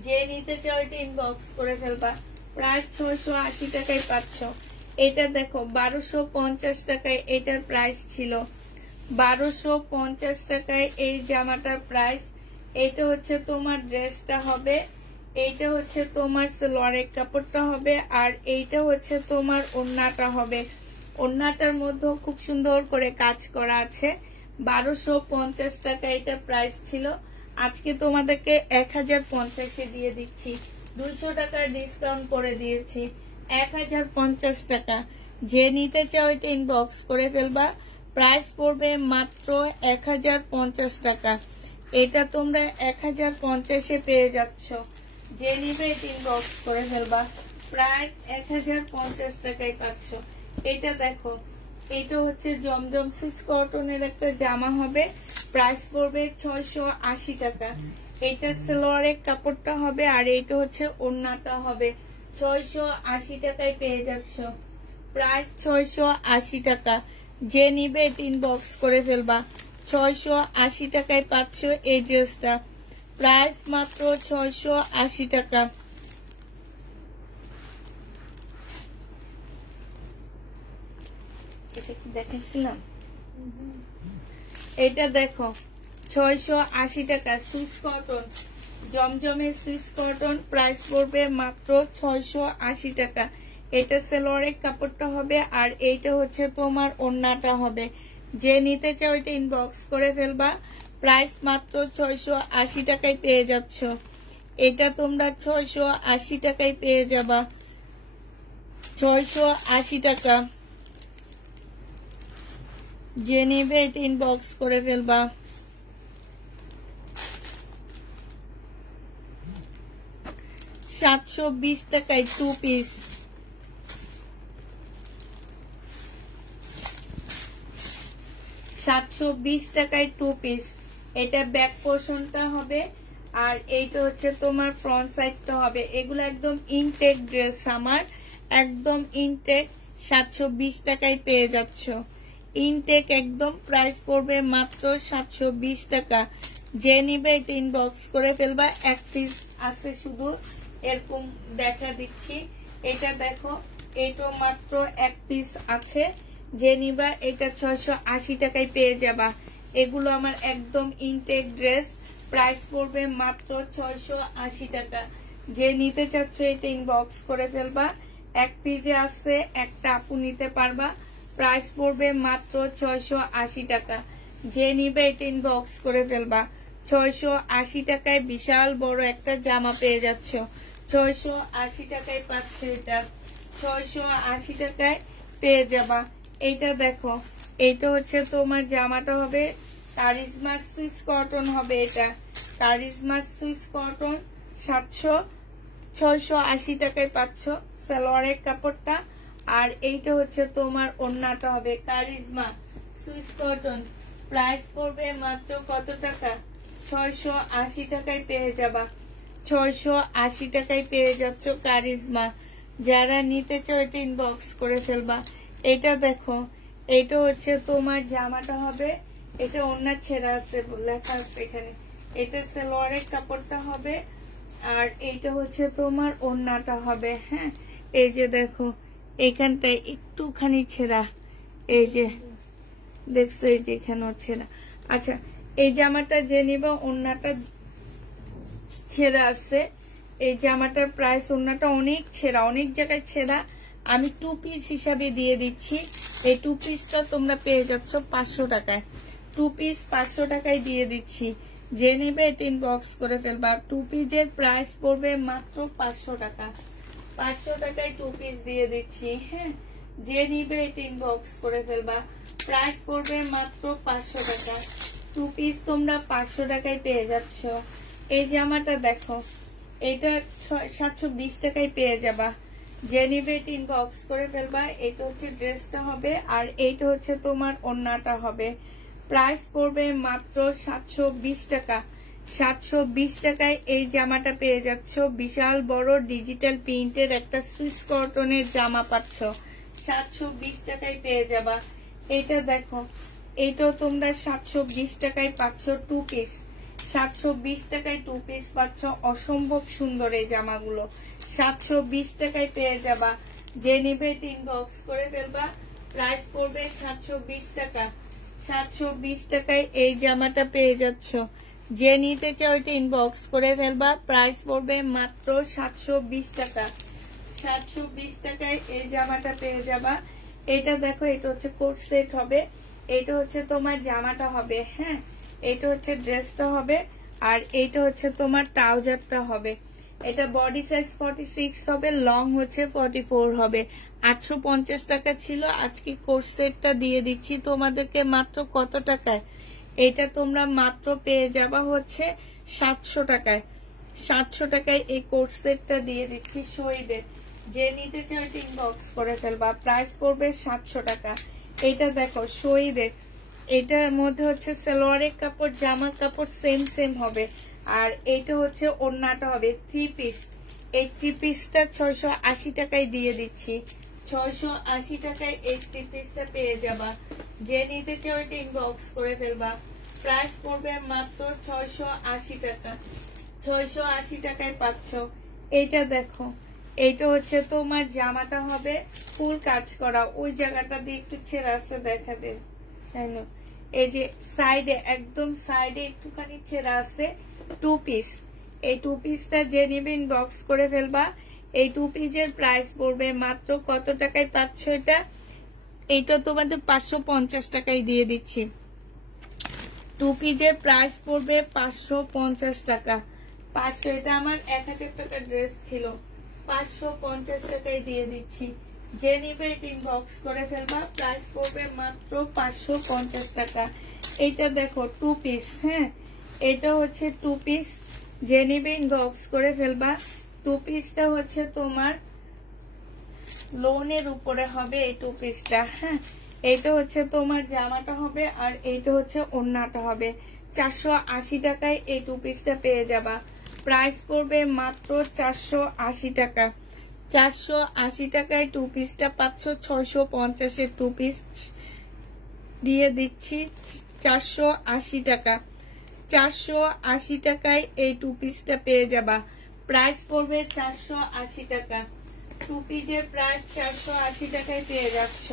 যে নিতে চাও এটা ইনবক্স করে ফেলবা। প্রাইস 680 টাকায় পাচ্ছ। এটা দেখো 1250 টাকায় এটার প্রাইস ছিল। 1250 টাকায় এই জামাটার প্রাইস। এটা হচ্ছে তোমার ড্রেসটা হবে, এইটা হচ্ছে তোমার সালোয়ারের কাপড়টা হবে, আর এইটা হচ্ছে তোমার ওড়নাটা হবে। ওড়নাটার মধ্যে খুব সুন্দর করে কাজ করা আছে। 1250 টাকা এটা প্রাইস ছিল। আজকে তোমাদেরকে 1050-এ দিয়ে দিচ্ছি। 200 টাকার ডিসকাউন্ট করে দিয়েছি। 1050 টাকা। যে নিতে চাও এটা ইনবক্স করে ফেলবা। প্রাইস পড়বে মাত্র 1050 টাকা। এটা তোমরা 1050-এ পেয়ে যাচ্ছ। যে নিবে এটা ইনবক্স করে ফেলবা। প্রাইস 1050 টাকায় পাচ্ছ। এটা দেখো, এটা হচ্ছে জমজম সুইস কটনের একটা জামা হবে। প্রাইস পড়বে 680 টাকা। এটা সালোয়ারের কাপড়টা হবে, আর এইটা হচ্ছে ওড়নাটা হবে। 680 টাকায় পেয়ে যাচ্ছ। প্রাইস 680 টাকা। যে নিবে এটা ইনবক্স করে ফেলবা। 680 টাকায় পাচ্ছ এই ড্রেসটা। প্রাইস মাত্র 680 টাকা। এটা কি দেখাচ্ছিলাম? এটা দেখো 680 টাকা সুইস কটন, জমজমের সুইস কটন। প্রাইস পড়বে মাত্র 680 টাকা। এটা সালোয়ারের কাপড়টা হবে, আর এইটা হচ্ছে তোমার ওড়নাটা হবে। যে নিতে চাও এটা ইনবক্স করে ফেলবা। প্রাইস মাত্র 680 টাকায় পেয়ে যাচ্ছ। এটা তোমরা 680 টাকায় পেয়ে যাবা। 680 টাকা। যে নিবে এটা ইনবক্স করে ফেলবা। 720 টাকায় 2 পিস। 720 টাকায় 2 পিস। এটা ব্যাক পোর্শনটা হবে, আর এইটা হচ্ছে তোমার ফ্রন্ট সাইডটা হবে। এগুলো একদম ইনটেক ড্রেস, আমার একদম ইনটেক। 720 টাকায় পেয়ে যাচ্ছ। ইনটেক একদম। প্রাইস পড়বে মাত্র 720 টাকা। যে নিবে এটা ইনবক্স করে ফেলবা। এক পিস আছে শুধু, এরকম দেখা দিচ্ছি। এটা দেখো, এটা মাত্র এক পিস আছে, যে নিবা এটা 680 টাকায় পেয়ে যাবা। এগুলো আমার একদম ইনটেক ড্রেস, প্রাইস পড়বে মাত্র 680 টাকা। যে নিতে চাচ্ছ এটা ইনবক্স করে ফেলবা। এক পিসে আছে, একটা আপু নিতে পারবা, প্রাইস পড়বে মাত্র 680 টাকা। যে নিবে এটা ইনবক্স করে ফেলবা। 680 টাকায় বিশাল বড় একটা জামা পেয়ে যাচ্ছ, 680 টাকায় পাচ্ছ, এটা 680 টাকায় পেয়ে যাবা। এইটা দেখো, এইটা হচ্ছে তোমার জামাটা হবে কারিজমার সুইস কটন হবে, এটা কারিজমার সুইস কটন 680 টাকায় পাচ্ছ সালোয়ারের কাপড়টা। আর এইটা হচ্ছে তোমার ওড়নাটা হবে কারিজমা সুইস কটন, প্রাইস পড়বে মাত্র কত টাকা? 680 টাকায় পেয়ে যাবা। 680 টাকায় পেয়ে যাচ্ছ কারিজমা। যারা নিতে চাও এটা ইনবক্স করে ফেলবা। এটা দেখো, এটা হচ্ছে তোমার জামাটা হবে, এটা ওড়না ছেঁড়া আছে লেখা আছে এখানে, এটা সালোয়ারের কাপড়টা হবে, আর এইটা হচ্ছে তোমার ওড়নাটা হবে। হ্যাঁ, এই যে দেখো এখানটায় একটুখানি ছেঁড়া, এই যে দেখছো, এই যে এখানে ছেঁড়া। আচ্ছা, এই জামাটা যে নিবা ওড়নাটা ছেঁড়া আছে, এই জামাটার প্রাইস, ওড়নাটা অনেক ছেঁড়া, অনেক জায়গায় ছেঁড়া, আমি 2 পিস হিসাবে দিয়ে দিচ্ছি। এই 2 পিসটা তোমরা পেয়ে যাচ্ছ 500 টাকায়, 2 পিস 500 টাকায় দিয়ে দিচ্ছি। যে নেবে এটা ইনবক্স করে ফেলবা। 2 পিসের প্রাইস পড়বে মাত্র 500 টাকা, 500 টাকায় 2 পিস দিয়ে দিচ্ছি। হ্যাঁ, যে নিবে এটা ইনবক্স করে ফেলবা, প্রাইস পড়বে মাত্র 500 টাকা। 2 পিস তোমরা 500 টাকায় পেয়ে যাচ্ছ। এই জামাটা দেখো, এটা 720 টাকায় পেয়ে যাবা। যে নিবে এটা ইনবক্স করে ফেলবা। এটা হচ্ছে ড্রেসটা হবে, আর এইটা হচ্ছে তোমার ওড়নাটা হবে। প্রাইস পড়বে মাত্র 720 টাকা। 720 টাকায় এই জামাটা পেয়ে যাচ্ছ। বিশাল বড় ডিজিটাল প্রিন্টের একটা সুইস কটনের জামা পাচ্ছ, 720 টাকায় পেয়ে যাবা। এটা দেখো, এটাও তোমরা 720 টাকায় পাচ্ছ 2 পিস, 720 টাকায় 2 পিস পাচ্ছ। অসম্ভব সুন্দর এই জামাগুলো, 720 টাকায় পেয়ে যাবা। যে নিবে ইনবক্স করে ফেলবা। প্রাইস পড়বে 720 টাকা। 720 টাকায় এই জামাটা পেয়ে যাচ্ছ। যে নিতে চাও এটা ইনবক্স করে ফেলবা। প্রাইস পড়বে মাত্র 720 টাকা। 720 টাকায় এই জামাটা পেয়ে যাবা। এটা দেখো, এটা হচ্ছে কোট সেট হবে, এটা হচ্ছে তোমার জামাটা হবে। হ্যাঁ, এটা হচ্ছে ড্রেসটা হবে, আর এইটা হচ্ছে তোমার ট্রাউজারটা হবে। এটা বডি সাইজ 46 হবে, লং হচ্ছে 44 হবে। 850 টাকা ছিল, আজকে কোট সেটটা দিয়ে দিচ্ছি তোমাদেরকে মাত্র কত টাকায়? এটা তোমরা মাত্র পেয়ে যাবা হচ্ছে 700 টাকায়। 700 টাকায় এই কোট সেটটা দিয়ে দিচ্ছি শহীদের। যে নিতে চাও ইনবক্স করে ফেলবা। প্রাইস পড়বে 700 টাকা। এটা দেখো শহীদের, এটার মধ্যে হচ্ছে সালোয়ারের কাপড়, জামার কাপড় সেম সেম হবে, আর এইটা হচ্ছে ওড়নাটা হবে 3 পিস। এই 3 পিসটা 680 টাকায় দিয়ে দিচ্ছি। 680 টাকায় এই 3 পিসটা পেয়ে যাবা। যে নিতে চাও এটা ইনবক্স করে ফেলবা। প্রাইস পড়বে মাত্র 680 টাকা। 680 টাকায় পাচ্ছ। এইটা দেখো, এইটা হচ্ছে তোমার জামাটা হবে ফুল কাজ করা, ওই জায়গাটা দিয়ে একটু ছেঁড়া আছে, দেখা দে। এই যে সাইডে, একদম সাইডে একটুখানি ছেঁড়া আছে। 2 পিস, এই 2 পিসটা যে নিবে ইনবক্স করে ফেলবা। এই 2 পিসের প্রাইস পড়বে মাত্র কত টাকায় পাচ্ছ এটা? এইটা তোমাদের 550 টাকায় দিয়ে দিচ্ছি। 2 পিসের প্রাইস পড়বে 550 টাকা। 500, এটা আমার 1000 টাকা ড্রেস ছিল, 550 টাকায় দিয়ে দিচ্ছি। যে নিবে ইনবক্স করে ফেলবা। প্রাইস পড়বে মাত্র 550 টাকা। এটা দেখো 2 পিস। হ্যাঁ, এটা হচ্ছে 2 পিস। যে নিবে ইনবক্স করে ফেলবা। 2 পিসটা হচ্ছে তোমার লোনের উপরে হবে এই 2 পিসটা। হ্যাঁ, এইটা হচ্ছে তোমার জামাটা হবে, আর এইটা হচ্ছে ওড়নাটা হবে। 480 টাকায় এই 2 পিসটা পেয়ে যাবা। প্রাইস পড়বে মাত্র 480 টাকা। 480 টাকায় 2 পিসটা পাচ্ছ। 650-এর 2 পিস দিয়ে দিচ্ছি 480 টাকা। 480 টাকায় এই 2 পিসটা পেয়ে যাবা। প্রাইস পড়বে 480 টাকা। 2 পিসের প্রাইস 480 টাকায় পেয়ে যাচ্ছ।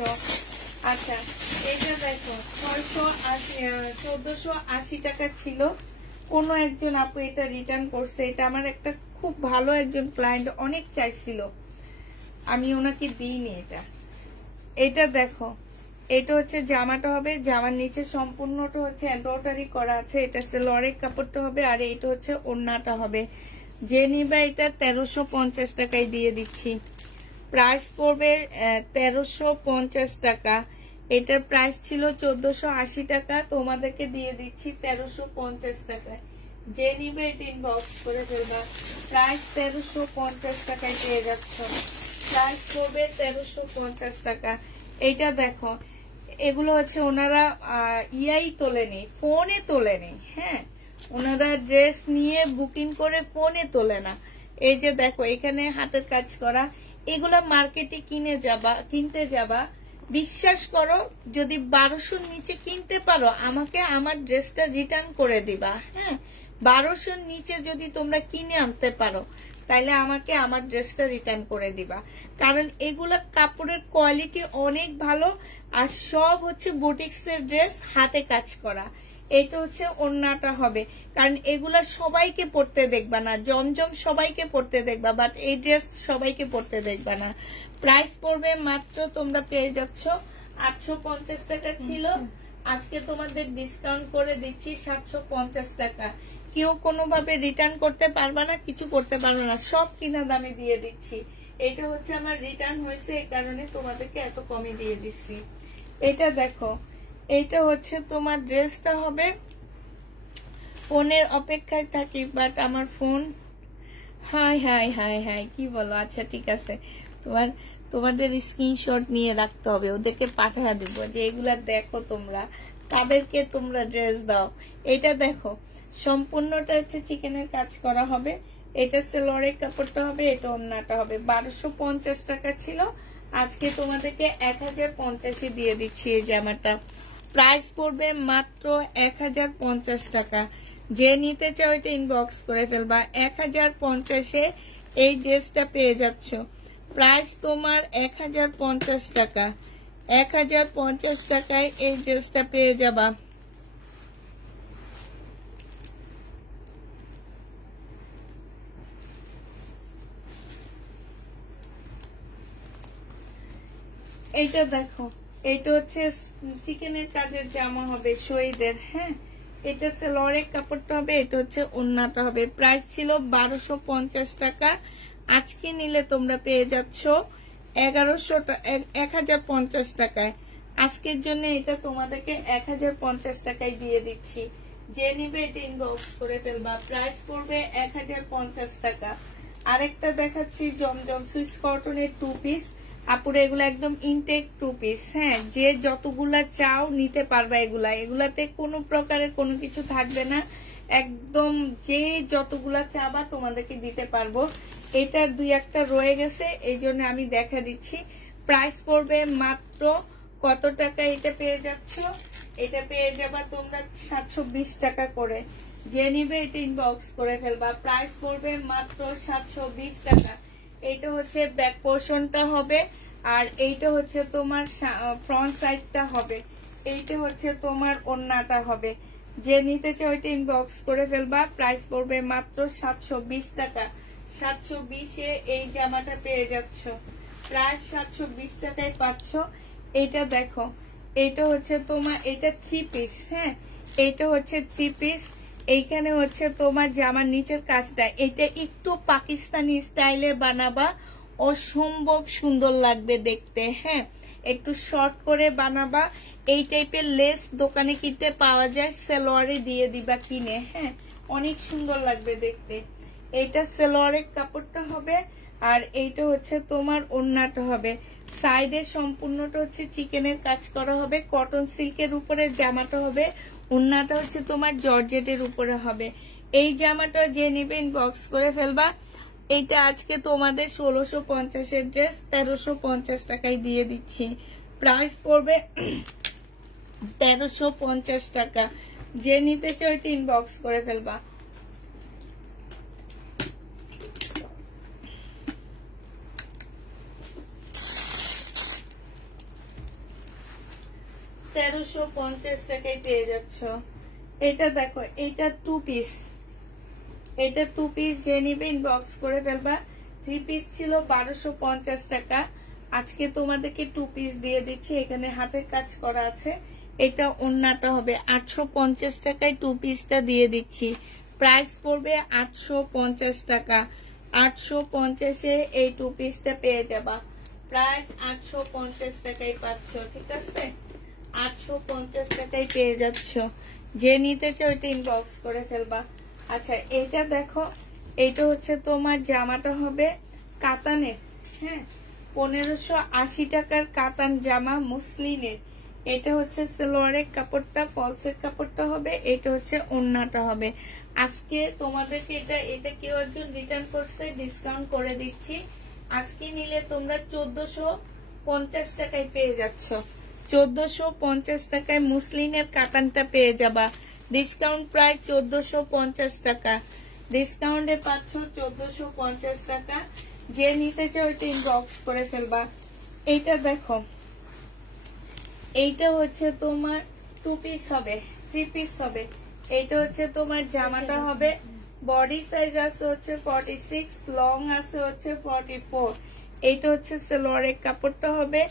আচ্ছা এটা দেখো 1480 টাকা ছিল, কোনো একজন আপু এটা রিটার্ন করছে। এটা আমার একটা খুব ভালো একজন ক্লায়েন্ট অনেক চাইছিল, আমি ওনাকে দিইনি। এটা দেখো, এটা হচ্ছে জামাটা হবে, জামার নিচে সম্পূর্ণটা হচ্ছে এমব্রয়ডারি করা আছে। এটা সেলোয়ারের কাপড়টা হবে, আর এটা হচ্ছে ওড়নাটা হবে। যে নিবে এটা 1350 টাকায় দিয়ে দিচ্ছি। প্রাইস পড়বে 1350 টাকা। এটার প্রাইস ছিল 1480 টাকা, তোমাদেরকে দিয়ে দিচ্ছি 1350 টাকায়। যে নিবে এটা ইনবক্স করে ফেলবা। প্রাইস 1350 টাকায় পেয়ে যাচ্ছ। প্রাইস পড়বে 1350 টাকা। এইটা দেখো, এগুলো হচ্ছে ওনারা ইয়াই তোলেনি, ফোনে তোলেনি। হ্যাঁ, ওনারা ড্রেস নিয়ে বুকিং করে ফোনে তোলে না। এই যে দেখো এখানে হাতের কাজ করা, এগুলা মার্কেটে কিনতে যাবা, বিশ্বাস করো যদি 1200 নিচে কিনতে পারো আমাকে আমার ড্রেসটা রিটার্ন করে দিবা। হ্যাঁ, 1200 নিচে যদি তোমরা কিনে আনতে পারো তাইলে আমাকে আমার ড্রেসটা রিটার্ন করে দিবা, কারণ এগুলা কাপড়ের কোয়ালিটি অনেক ভালো, আর সব হচ্ছে বুটিক্সের ড্রেস, হাতে কাজ করা। এটা হচ্ছে ওড়নাটা হবে, কারণ এগুলা সবাইকে পরতে দেখবা না, জমজম সবাইকে পরতে দেখবা, বাট এই ড্রেস সবাইকে পরতে দেখবা না। প্রাইস পড়বে মাত্র, তোমরা পেয়ে যাচ্ছ 850 টাকা ছিল, আজকে তোমাদের ডিসকাউন্ট করে দিচ্ছি 750 টাকা। কেউ কোনোভাবে রিটার্ন করতে পারবা না, কিছু করতে পারবে না, সব কিনা দামে দিয়ে দিচ্ছি। এটা হচ্ছে আমার রিটার্ন হয়েছে, এই কারণে তোমাদেরকে এত কমে দিয়ে দিচ্ছি। এটা দেখো, এটা হচ্ছে তোমার ড্রেসটা হবে। ফোনের অপেক্ষায় থাকি, বাট আমার phone high high high high কি বলো। আচ্ছা ঠিক আছে, তোমাদের স্ক্রিনশট নিয়ে রাখতে হবে, ওদেরকে পাঠিয়ে দিব যে এগুলা দেখো তোমরা, তাদেরকে তোমরা ড্রেস দাও। এটা দেখো, সম্পূর্ণটা হচ্ছে চিকেনের কাজ করা হবে। এটা সেলোয়ারের কাপড়টা হবে, এটা ওড়নাটা হবে। 1250 টাকা ছিল, আজকে তোমাদেরকে 1050 দিয়ে দিচ্ছি এই জামাটা। প্রাইস পড়বে মাত্র 1050 টাকা। যে নিতে চাও এটা ইনবক্স করে ফেলবা। 1050-এ এই ড্রেসটা পেয়ে যাচ্ছ। প্রাইস তোমার 1050 টাকা। 1050 টাকায় এই ড্রেসটা পেয়ে যাবা। এইটা দেখো, এটা হচ্ছে চিকেনের কাজের জামা হবে, শহীদের। হ্যাঁ, এটা সেলোয়ারের কাপড়টা হবে, এটা হচ্ছে ওড়নাটা হবে। প্রাইস ছিল 1250 টাকা, আজকে নিলে তোমরা পেয়ে যাচ্ছ 1050 টাকায়। আজকের জন্য এটা তোমাদেরকে 1050 টাকায় দিয়ে দিচ্ছি। যে নিবে এটা ইনবক্স করে ফেলবা। প্রাইস পড়বে 1050 টাকা। আরেকটা দেখাচ্ছি জমজম সুইস কটনের 2 পিস। আপুরে এগুলা একদম ইনটেক 2 পিস। হ্যাঁ, যে যতগুলা চাও নিতে পারবা। এগুলাতে কোনো প্রকারের কোনো কিছু থাকবে না, একদম যে যতগুলা চাবা তোমাদেরকে দিতে পারবো। এটা 2-1টা রয়ে গেছে, এই জন্য আমি দেখা দিচ্ছি। প্রাইস পড়বে মাত্র কত টাকা এটা পেয়ে যাচ্ছ? এটা পেয়ে যাবা তোমরা 720 টাকা করে। যে নিবে এটা ইনবক্স করে ফেলবা। প্রাইস পড়বে মাত্র 720 টাকা। এইটা হচ্ছে ব্যাক পোর্শনটা হবে, আর এইটা হচ্ছে তোমার ফ্রন্ট সাইডটা হবে। এইটা হচ্ছে তোমার ওড়নাটা হবে। যে নিতে চাও ওইটা ইনবক্স করে ফেলবা। প্রাইস পড়বে মাত্র 720 টাকা। 720-এ এই জামাটা পেয়ে যাচ্ছ। প্রায় 720 টাকায় পাচ্ছ। এটা দেখো, এটা হচ্ছে তোমার, এটা 3 পিস। হ্যাঁ, এটা হচ্ছে 3 পিস। এইখানে হচ্ছে তোমার জামার নিচের কাজটা, এটা একটু পাকিস্তানি স্টাইলে বানাবা, অসম্ভব সুন্দর লাগবে দেখতে। হ্যাঁ, একটু শর্ট করে বানাবা। এই টাইপের লেস দোকানে কিনতে পাওয়া যায়, সালোয়ারে দিয়ে দিবা কিনে। হ্যাঁ, অনেক সুন্দর লাগবে দেখতে। এইটা সালোয়ারের কাপড়টা হবে, আর এইটা হচ্ছে তোমার ওড়নাটা হবে। সাইডে সম্পূর্ণটা হচ্ছে চিকেনের কাজ করা হবে, কটন সিল্কের উপরে জামাটা হবে। ওড়নাটা হচ্ছে তোমার জর্জেটের উপরে হবে। এই জামাটা যে নেবে ইনবক্স করে ফেলবা। এইটা আজকে তোমাদের 1650-এর ড্রেস 1350 টাকায় দিয়ে দিচ্ছি। প্রাইস পড়বে 1350 টাকা। যে নিতে চাও এটা ইনবক্স করে ফেলবা। 1350 টাকায় পেয়ে যাচ্ছ। এটা দেখো, এটা 2 পিস, এটা 2 পিস যে নিবে ইনবক্স করে ফেলবা। 3 পিস ছিল 1250 টাকা, আজকে তোমাদেরকে 2 পিস দিয়ে দিচ্ছি। এখানে হাতের কাজ করা আছে। এটা ওন্নাটা হবে 850 টাকায় 2 পিসটা দিয়ে দিচ্ছি। প্রাইস পড়বে 850 টাকা। 850-এ এই 2 পিসটা পেয়ে যাবা। প্রাইস 850 টাকায় পাচ্ছ, ঠিক আছে? 850 টাকায় পেয়ে যাচ্ছ। যে নিতে চাও এটা ইনবক্স করে ফেলবা। আচ্ছা, এটা দেখো, এটা হচ্ছে তোমার জামাটা হবে কাতানের, হ্যাঁ, 1580 টাকার কাতান জামা মুসলিনের। এটা হচ্ছে সালোয়ারের কাপড়টা, ফলসের কাপড়টা হবে, এটা হচ্ছে ওন্নাটা হবে। আজকে তোমাদেরকে এটা কেউ একজন রিটার্ন করছে, ডিসকাউন্ট করে দিচ্ছি। আজকে নিলে তোমরা 1450 টাকায় পেয়ে যাচ্ছ। 1450 টাকায় মুসলিনের কাতানটা পেয়ে যাবা। ডিসকাউন্ট প্রায় 1450 টাকা। ডিসকাউন্টে পাচ্ছ 1450 টাকা। যে নিতে চাও এটা ইনবক্স করে ফেলবা। এইটা দেখো, এইটা হচ্ছে তোমার 2 পিস হবে, 3 পিস হবে। এইটা হচ্ছে তোমার জামাটা হবে, বডি সাইজ আছে হচ্ছে 46, লং আছে হচ্ছে 44। এইটা হচ্ছে সালোয়ারের কাপড়টা হবে।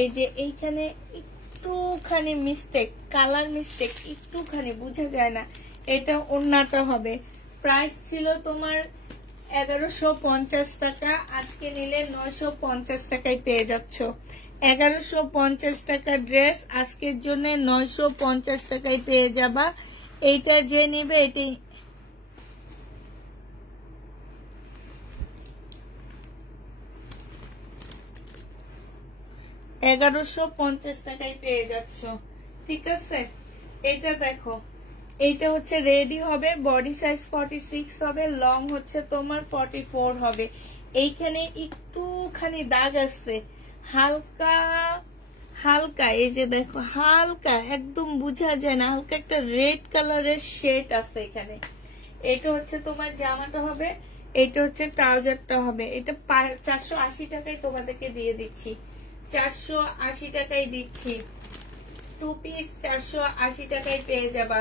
এই যে এইখানে একটুখানি মিস্টেক, কালার মিস্টেক, একটুখানি বোঝা যায় না। এটা ওন্নাটা হবে। প্রাইস ছিল তোমার 1150 টাকা, আজকে নিলে 950 টাকায় পেয়ে যাচ্ছ। 1150 টাকা ড্রেস আজকের জন্য 950 টাকায় পেয়ে যাবা। এইটা যে নিবে এটি 1150 টাকায় পেয়ে যাচ্ছ, ঠিক আছে? এইটা দেখো, এইটা হচ্ছে রেডি হবে, বডি সাইজ 46 হবে, লং হচ্ছে তোমার 44 হবে। এইখানে একটুখানি দাগ আছে, হালকা হালকা, এই যে দেখো হালকা, একদম বোঝা যায় না, হালকা একটা রেড কালারের শেড আছে এখানে। এটা হচ্ছে তোমার জামাটা হবে, এটা হচ্ছে ট্রাউজারটা হবে। এটা 480 টাকায় তোমাদেরকে দিয়ে দিচ্ছি। 480 টাকায় দিচ্ছি। 2 পিস 480 টাকায় পেয়ে যাবা।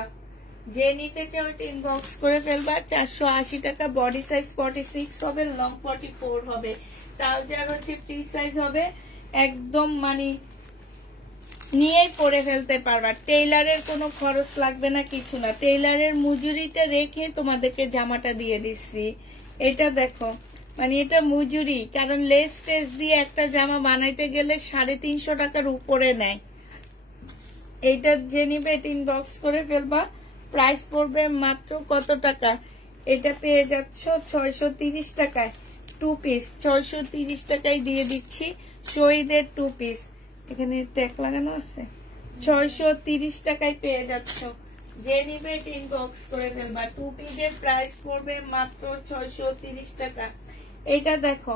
যে নিতে চাও এটা ইনবক্স করে ফেলবা। 480 টাকা। বডি সাইজ 46 হবে, লং 44 হবে। ট্রাউজার হচ্ছে ফ্রি সাইজ হবে, একদম মানে নিয়ে পরে ফেলতে পারবা। টেইলারের কোনো খরচ লাগবে না, কিছু না। টেইলারের মজুরিটা রেখে তোমাদেরকে জামাটা দিয়ে দিচ্ছি। এটা দেখো, মানে এটা মজুরি, কারণ লেস টেস দিয়ে একটা জামা বানাইতে গেলে 350 টাকার উপরে নেয়। এইটা যে নিবে এটা ইনবক্স করে ফেলবা। প্রাইস পড়বে মাত্র কত টাকা? এটা পেয়ে যাচ্ছ 630 টাকায় 2 পিস। 630 টাকায় দিয়ে দিচ্ছি শহীদের 2 পিস। এখানে ট্যাগ লাগানো আছে। 630 টাকায় পেয়ে যাচ্ছ। যে নিবে এটা ইনবক্স করে ফেলবা। 2 পিসের প্রাইস পড়বে মাত্র 630 টাকা। এটা দেখো,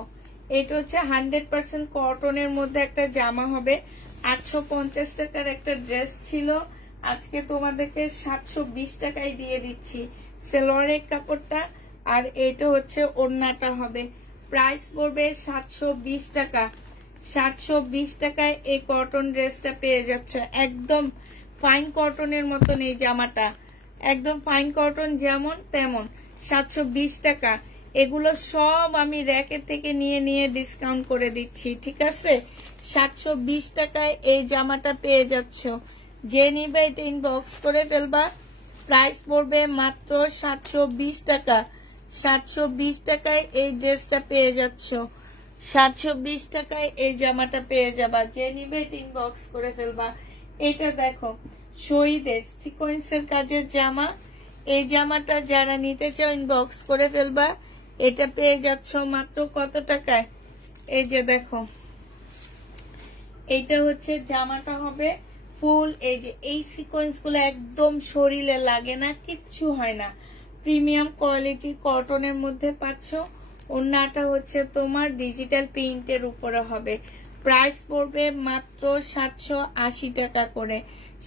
এটা হচ্ছে 100% কটনের মধ্যে একটা জামা হবে। 850 টাকার একটা ড্রেস ছিল, আজকে তোমাদেরকে 720 টাকায় দিয়ে দিচ্ছি। সালোয়ারের কাপড়টা, আর এটা হচ্ছে ওড়নাটা হবে। প্রাইস পড়বে 720 টাকা। 720 টাকায় এই কটন ড্রেসটা পেয়ে যাচ্ছ। একদম ফাইন কটনের মতন এই জামাটা, একদম ফাইন কটন যেমন তেমন। 720 টাকা। এগুলো সব আমি র্যাকের থেকে নিয়ে নিয়ে ডিসকাউন্ট করে দিচ্ছি, ঠিক আছে? 720 টাকায় এই জামাটা পেয়ে যাচ্ছ। যে নিবে এটা ইনবক্স করে ফেলবা। প্রাইস পড়বে মাত্র 720 টাকা। 720 টাকায় এই ড্রেসটা পেয়ে যাচ্ছ। 720 টাকায় এই জামাটা পেয়ে যাবা। যে নিবে এটা ইনবক্স করে ফেলবা। এটা দেখো, শহীদের সিকোয়েন্সের কাজের জামা। এই জামাটা যারা নিতে চাও ইনবক্স করে ফেলবা। এটা পেয়ে যাচ্ছ মাত্র কত টাকায়? এই যে দেখো, এইটা হচ্ছে জামাটা হবে ফুল। এই যে এই সিকোয়েন্স গুলো একদম শরীরে লাগে না, কিচ্ছু হয় না। প্রিমিয়াম কোয়ালিটি কটনের মধ্যে পাচ্ছ। ওড়নাটা হচ্ছে তোমার ডিজিটাল প্রিন্টের উপরে হবে। প্রাইস পড়বে মাত্র 780 টাকা করে।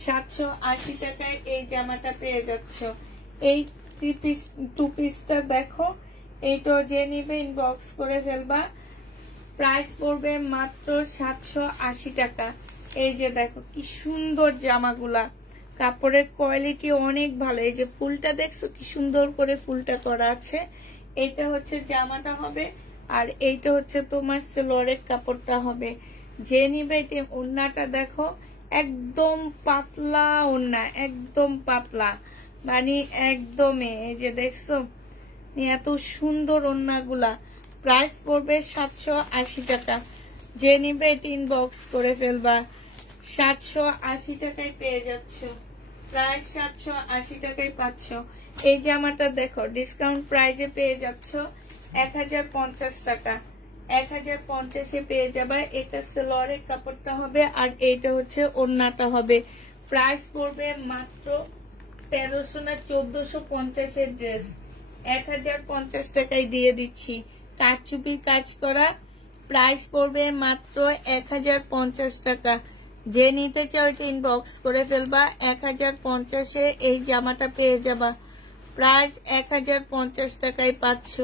780 টাকায় এই জামাটা পেয়ে যাচ্ছ। এই 2 পিসটা দেখো, এইটা যে নিবে ইনবক্স করে ফেলবা। প্রাইস পড়বে মাত্র 780 টাকা। এই যে দেখো কি সুন্দর জামাগুলা, কাপড়ের কোয়ালিটি অনেক ভালো। এই যে ফুলটা দেখছো কি সুন্দর করে ফুলটা করা আছে। এটা হচ্ছে জামাটা হবে, আর এইটা হচ্ছে তোমার সালোয়ারের কাপড়টা হবে। যে নিবে এটা ওড়নাটা দেখো একদম পাতলা ওড়না, একদম পাতলা, মানে একদমই। এই যে দেখছো এত সুন্দর ওড়নাগুলা। প্রাইস পড়বে 780 টাকা। যে নিবে এটা ইনবক্স করে ফেলবা। 780 টাকায় পেয়ে যাচ্ছ, প্রায় 780 টাকায় পাচ্ছ। এই জামাটা দেখো ডিসকাউন্ট প্রাইজে পেয়ে যাচ্ছ 1050 টাকা। 1050-এ পেয়ে যাবে। এটা সালোয়ারের কাপড়টা হবে, আর এইটা হচ্ছে ওড়নাটা হবে। প্রাইস পড়বে মাত্র 1300 না 1450-এর ড্রেস 1050 টাকায় দিয়ে দিচ্ছি। কারচুপির কাজ করা, প্রাইস পড়বে মাত্র 1050 টাকা। যে নিতে চাও এটা ইনবক্স করে ফেলবা। 1050-এ এই জামাটা পেয়ে যাবা। প্রাইস 1050 টাকায় পাচ্ছ।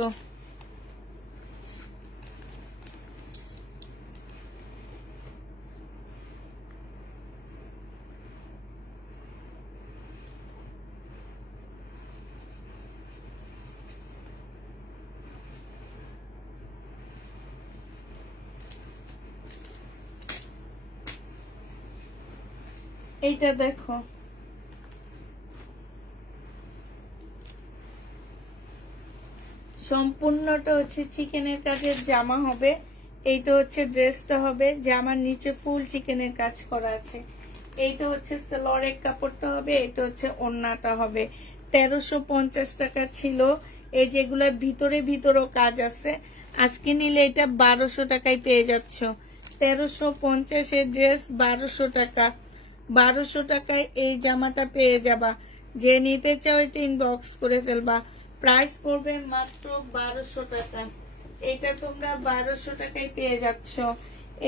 এইটা দেখো সম্পূর্ণটা হচ্ছে চিকেনের কাজের জামা হবে। এইটা হচ্ছে ড্রেসটা হবে, জামার নিচে ফুল চিকেনের কাজ করা আছে। এইটা হচ্ছে সালোয়ারের কাপড়টা হবে, এটা হচ্ছে ওড়নাটা হবে। 1350 টাকা ছিল। এই যেগুলোর ভিতরে ভিতরেও কাজ আছে, আজকে নিলে এটা 1200 টাকায় পেয়ে যাচ্ছ। 1350-এর ড্রেস 1200 টাকা। 1200 টাকায় এই জামাটা পেয়ে যাবা। যে নিতে চাও এটা ইনবক্স করে ফেলবা। প্রাইস পড়বে মাত্র 1200 টাকা। এটা তোমরা 1200 টাকায় পেয়ে যাচ্ছ।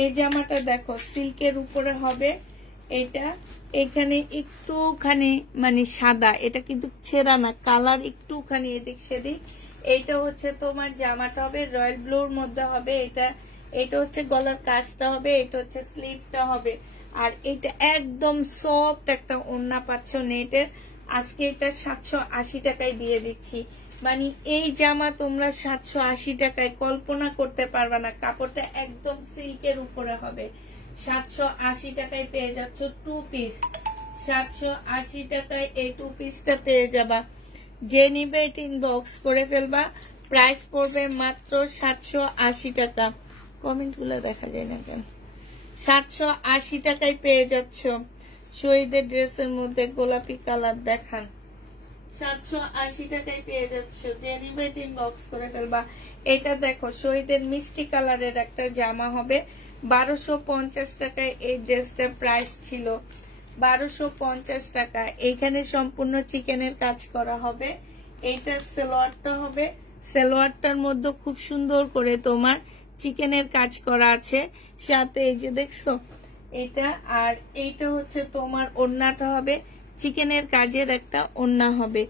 এই জামাটা দেখো সিল্কের উপরে হবে। এটা এখানে একটুখানি মানে সাদা, এটা কিন্তু ছেঁড়া না, কালার একটুখানি এদিক সেদিক। এইটা হচ্ছে তোমার জামাটা হবে রয়্যাল ব্লুর মধ্যে হবে। এটা হচ্ছে গলার কাজটা হবে, এটা হচ্ছে স্লিভটা হবে। আর এটা একদম সফট একটা ওড়না পাচ্ছ নেটের। আজকে এটা 780 টাকায় দিয়ে দিচ্ছি। মানে এই জামা তোমরা 780 টাকায় কল্পনা করতে পারবা না। কাপড়টা একদম সিল্কের উপরে হবে। 780 টাকায় পেয়ে যাচ্ছ টু পিস। 780 টাকায় এই টু পিসটা পেয়ে যাবা। যে নিবে এটা ইনবক্স করে ফেলবা। প্রাইস পড়বে মাত্র 780 টাকা। কমেন্ট গুলো দেখা যায় না কেন? 780 টাকায় পেয়ে যাচ্ছ। শহীদের ড্রেসের মধ্যে গোলাপি কালার দেখান। 780 টাকায় পেয়ে যাচ্ছ। যে নিবে এটা ইনবক্স করে ফেলবা। এটা দেখো শহীদের মিষ্টি কালারের একটা জামা হবে। 1250 টাকায় এই ড্রেসটার প্রাইস ছিল। 1250 টাকা। এইখানে সম্পূর্ণ চিকেনের কাজ করা হবে। এইটা সালোয়ারটা হবে। সালোয়ারটার মধ্যে খুব সুন্দর করে তোমার চিকেনের কাজ করা আছে। সাথে এই যে দেখছো এটা, আর এইটা হচ্ছে তোমার ওড়নাটা হবে। চিকেনের কাজের একটা ওড়না হবে।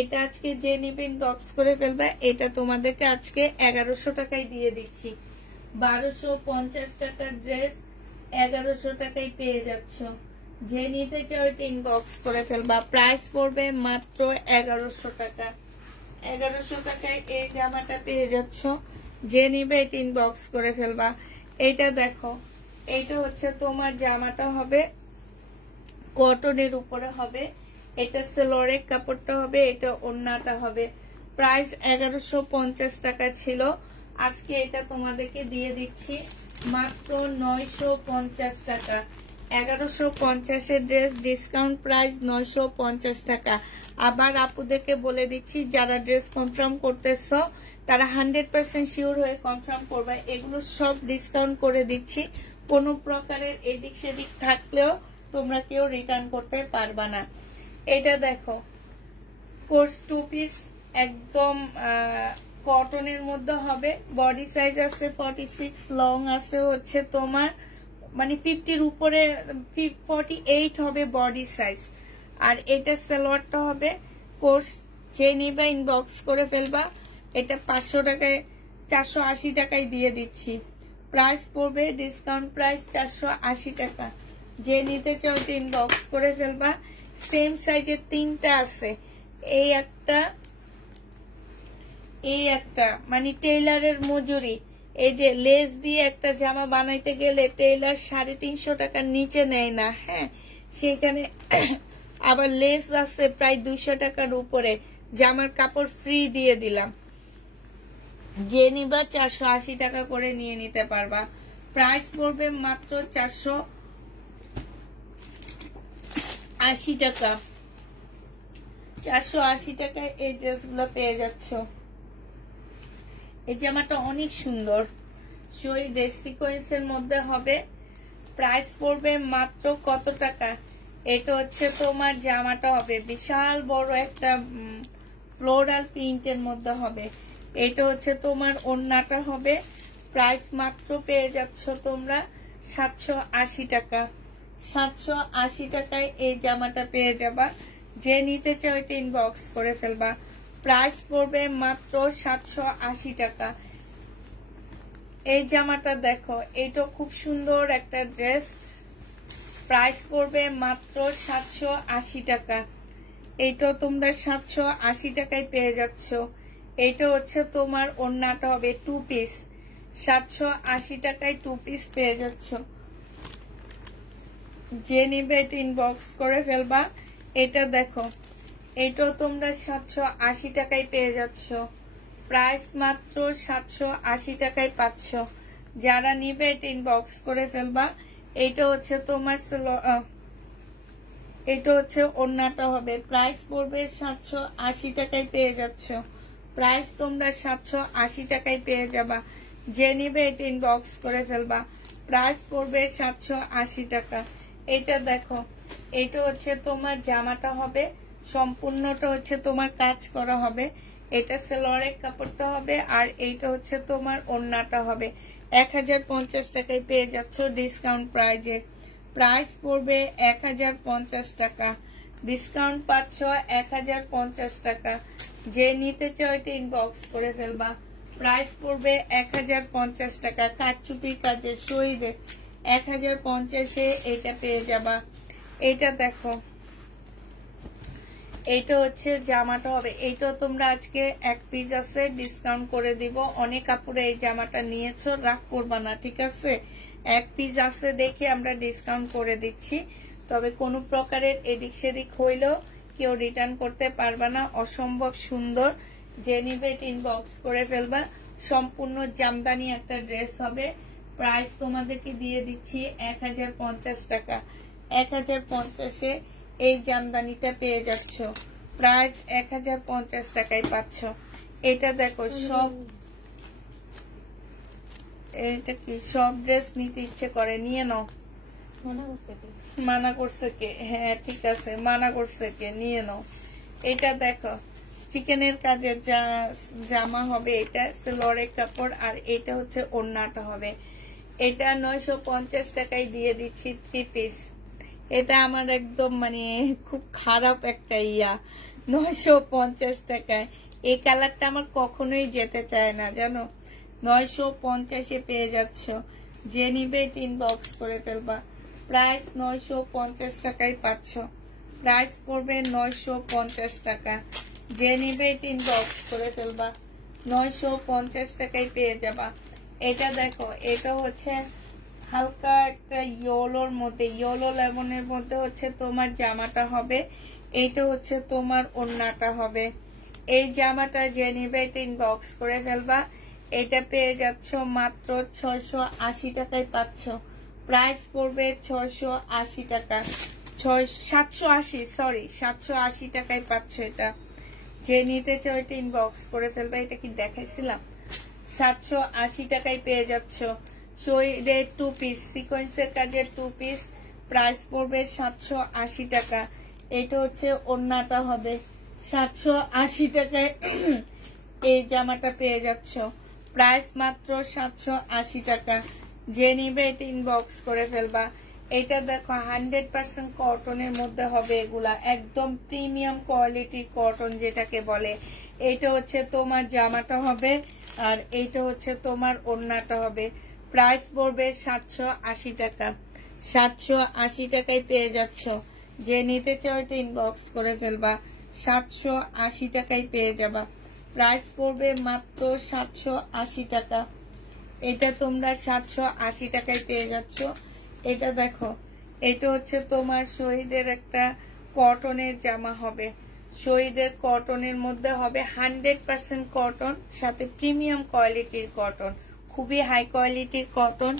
এটা আজকে যে নিবে ইনবক্স করে ফেলবে। এটা তোমাদেরকে আজকে 1100 টাকায় দিয়ে দিচ্ছি। 1250 টাকার ড্রেস 1100 টাকায় পেয়ে যাচ্ছ। যে নিতে চাও এটা ইনবক্স করে ফেলবা। প্রাইস পড়বে মাত্র 1100 টাকা। 1100 টাকায় এই জামাটা পেয়ে যাচ্ছ। যে নিবে এটা ইনবক্স করে ফেলবা। এইটা দেখো, এইটা হচ্ছে তোমার জামাটা হবে কটনের উপরে হবে। এটা সালোয়ারের কাপড়টা হবে, এটা ওড়নাটা হবে। প্রাইস 1150 টাকা ছিল। আজকে এটা তোমাদেরকে দিয়ে দিচ্ছি মাত্র 950 টাকা। 1150-এর ড্রেস ডিসকাউন্ট প্রাইস 950 টাকা। আবার আপুদেরকে বলে দিচ্ছি যারা ড্রেস কনফার্ম করতেছ তারা 100% শিওর হয়ে কনফার্ম করবে। এগুলো সব ডিসকাউন্ট করে দিচ্ছি। কোনো প্রকারের এদিক সেদিক থাকলেও তোমরা কেউ রিটার্ন করতে পারবা না। এটা দেখো কোর্স টু পিস একদম কটনের মধ্যে হবে। বডি সাইজ আছে 46, লং আছে হচ্ছে তোমার মানে 50-র উপরে 48 হবে বডি সাইজ। আর এটা সালোয়ারটা হবে। কোর্স যে নিবা ইনবক্স করে ফেলবা। এটা 500 টাকায় 480 টাকায় দিয়ে দিচ্ছি। প্রাইস পড়বে ডিসকাউন্ট প্রাইস 480 টাকা। যে নিতে চাও ইনবক্স করে ফেলবা। সেম সাইজের 3টা আছে, এই একটা মানে টেইলারের মজুরি। এই যে লেস দিয়ে একটা জামা বানাইতে গেলে টেইলার 350 টাকার নিচে নেয় না। হ্যাঁ, সেখানে আবার লেস আছে প্রায় 200 টাকার উপরে, জামার কাপড় ফ্রি দিয়ে দিলাম। যে নিবা 480 টাকা করে নিয়ে নিতে পারবা। প্রাইস পড়বে মাত্র 480 টাকা। 480 টাকায় এই ড্রেসগুলো পেয়ে যাচ্ছ। এই জামাটা অনেক সুন্দর, শহীদ সিকোয়েন্সের মধ্যে হবে। প্রাইস পড়বে মাত্র কত টাকা? এটা হচ্ছে তোমার জামাটা হবে বিশাল বড় একটা ফ্লোরাল প্রিন্টের মধ্যে হবে। এটা হচ্ছে তোমার ওড়নাটা হবে। প্রাইস মাত্র পেয়ে যাচ্ছ তোমরা 780 টাকা। 780 টাকায় এই জামাটা পেয়ে যাবা। যে নিতে চাও এটা ইনবক্স করে ফেলবা। প্রাইস পড়বে মাত্র 780 টাকা। এই জামাটা দেখো, এটা খুব সুন্দর একটা ড্রেস। প্রাইস পড়বে মাত্র 780 টাকা। এইটা তোমরা 780 টাকায় পেয়ে যাচ্ছ। এইটা হচ্ছে তোমার ওড়নাটা হবে 2 পিস। 780 টাকায় 2 পিস পেয়ে যাচ্ছ। যে নিবে এটা ইনবক্স করে ফেলবা। এটা দেখো, এইটাও তোমরা 780 টাকায় পেয়ে যাচ্ছ। প্রাইস মাত্র 780 টাকায় পাচ্ছ। যারা নিবে এটা ইনবক্স করে ফেলবা। এইটা হচ্ছে তোমার এটা হচ্ছে ওড়নাটা হবে। প্রাইস পড়বে 780 টাকায় পেয়ে যাচ্ছ। প্রাইস তোমরা 780 টাকায় পেয়ে যাবা। যে নিবে এটা ইনবক্স করে ফেলবা। প্রাইস পড়বে 780 টাকা। এটা দেখো, এটা হচ্ছে তোমার জামাটা হবে, সম্পূর্ণটা হচ্ছে তোমার কাজ করা হবে। এটা সেলোয়ারের কাপড়টা হবে, আর এইটা হচ্ছে তোমার ওড়নাটা হবে। 1050 টাকায় পেয়ে যাচ্ছ ডিসকাউন্ট প্রাইজে। প্রাইস পড়বে 1050 টাকা। ডিসকাউন্ট পাচ্ছ 1050 টাকা। যে নিতে চাও এটা ইনবক্স করে ফেলবা। প্রাইস পড়বে 1050 টাকা। কারচুপি কাজের শহীদে 1050-এ এটা পেয়ে যাবা। এটা দেখো, এইটা হচ্ছে জামাটা হবে। এইটাও তোমরা আজকে 1 পিস আছে, ডিসকাউন্ট করে দিব। অনেক কাপড়ে এই জামাটা নিয়েছো, রাগ করবা না, ঠিক আছে? 1 পিস আছে দেখে আমরা ডিসকাউন্ট করে দিচ্ছি। তবে কোনো প্রকারের এদিক সেদিক হইলেও কেউ রিটার্ন করতে পারবা না। অসম্ভব সুন্দর। যে নিবে ইনবক্স করে ফেলবা। সম্পূর্ণ জামদানি একটা ড্রেস হবে। প্রাইস তোমাদেরকে দিয়ে দিচ্ছি 1050 টাকা। 1050-এ এই জামদানিটা পেয়ে যাচ্ছ। প্রাইস 1050 টাকায় পাচ্ছ। এটা দেখো, সব এটা কি সব ড্রেস নিতে ইচ্ছে করে, নিয়ে নাও। মানা করছে কে? হ্যাঁ ঠিক আছে, মানা করছে কে? নিয়ে নাও। এটা দেখো, চিকেনের কাজের জামা হবে। এটা সেলোয়ারের কাপড়, আর এটা হচ্ছে ওড়নাটা হবে। এটা 950 টাকায় দিয়ে দিচ্ছি 3 পিস। এটা আমার একদম মানে খুব খারাপ একটা 950 টাকায়। এই কালারটা আমার কখনোই যেতে চায় না, জানো। 950-এ পেয়ে যাচ্ছ। যে নিবে ইনবক্স করে ফেলবা। প্রাইস 950 টাকায় পাচ্ছ। প্রাইস পড়বে 950 টাকা। যে নিবে ইনবক্স করে ফেলবা। 950 টাকায় পেয়ে যাবা। এটা দেখো, এটা হচ্ছে হালকা একটা ইয়েলোর মধ্যে, ইয়েলো লেমনের মধ্যে হচ্ছে তোমার জামাটা হবে। এইটা হচ্ছে তোমার ওড়নাটা হবে। এই জামাটা যে নিবে ইনবক্স করে ফেলবা। এটা পেয়ে যাচ্ছ মাত্র 680 টাকায় পাচ্ছ। প্রাইস পড়বে 680 টাকা। 780 টাকায় পাচ্ছ এটা। যে নিতে চাও এটা ইনবক্স করে ফেলবা। এটা কি দেখাইছিলাম? 780 টাকায় পেয়ে যাচ্ছ। শহীদের 2 পিস, সিকোয়েন্সের কাজের 2 পিস। প্রাইস পড়বে 780 টাকা। এটা হচ্ছে ওড়নাটা হবে। 780 টাকায় এই জামাটা পেয়ে যাচ্ছ। প্রাইস মাত্র 780 টাকা। যে নিবে এটা ইনবক্স করে ফেলবা। এটা দেখো 100% কটনের মধ্যে হবে। এগুলা একদম প্রিমিয়াম কোয়ালিটির কটন যেটাকে বলে। এটা হচ্ছে তোমার জামাটা হবে, আর এইটা হচ্ছে তোমার ওড়নাটা হবে। প্রাইস পড়বে 780 টাকা। 780 টাকায় পেয়ে যাচ্ছ। যে নিতে চাও এটা ইনবক্স করে ফেলবা, 780 টাকায় পেয়ে যাবা। প্রাইস পড়বে মাত্র 780 টাকা। এটা তোমরা 780 টাকায় পেয়ে যাচ্ছ। এটা দেখো, এটা হচ্ছে তোমার শহীদের একটা কটনের জামা হবে, শহীদের কটনের মধ্যে হবে 100% কটন, সাথে প্রিমিয়াম কোয়ালিটির কটন, খুবই হাই কোয়ালিটির কটন।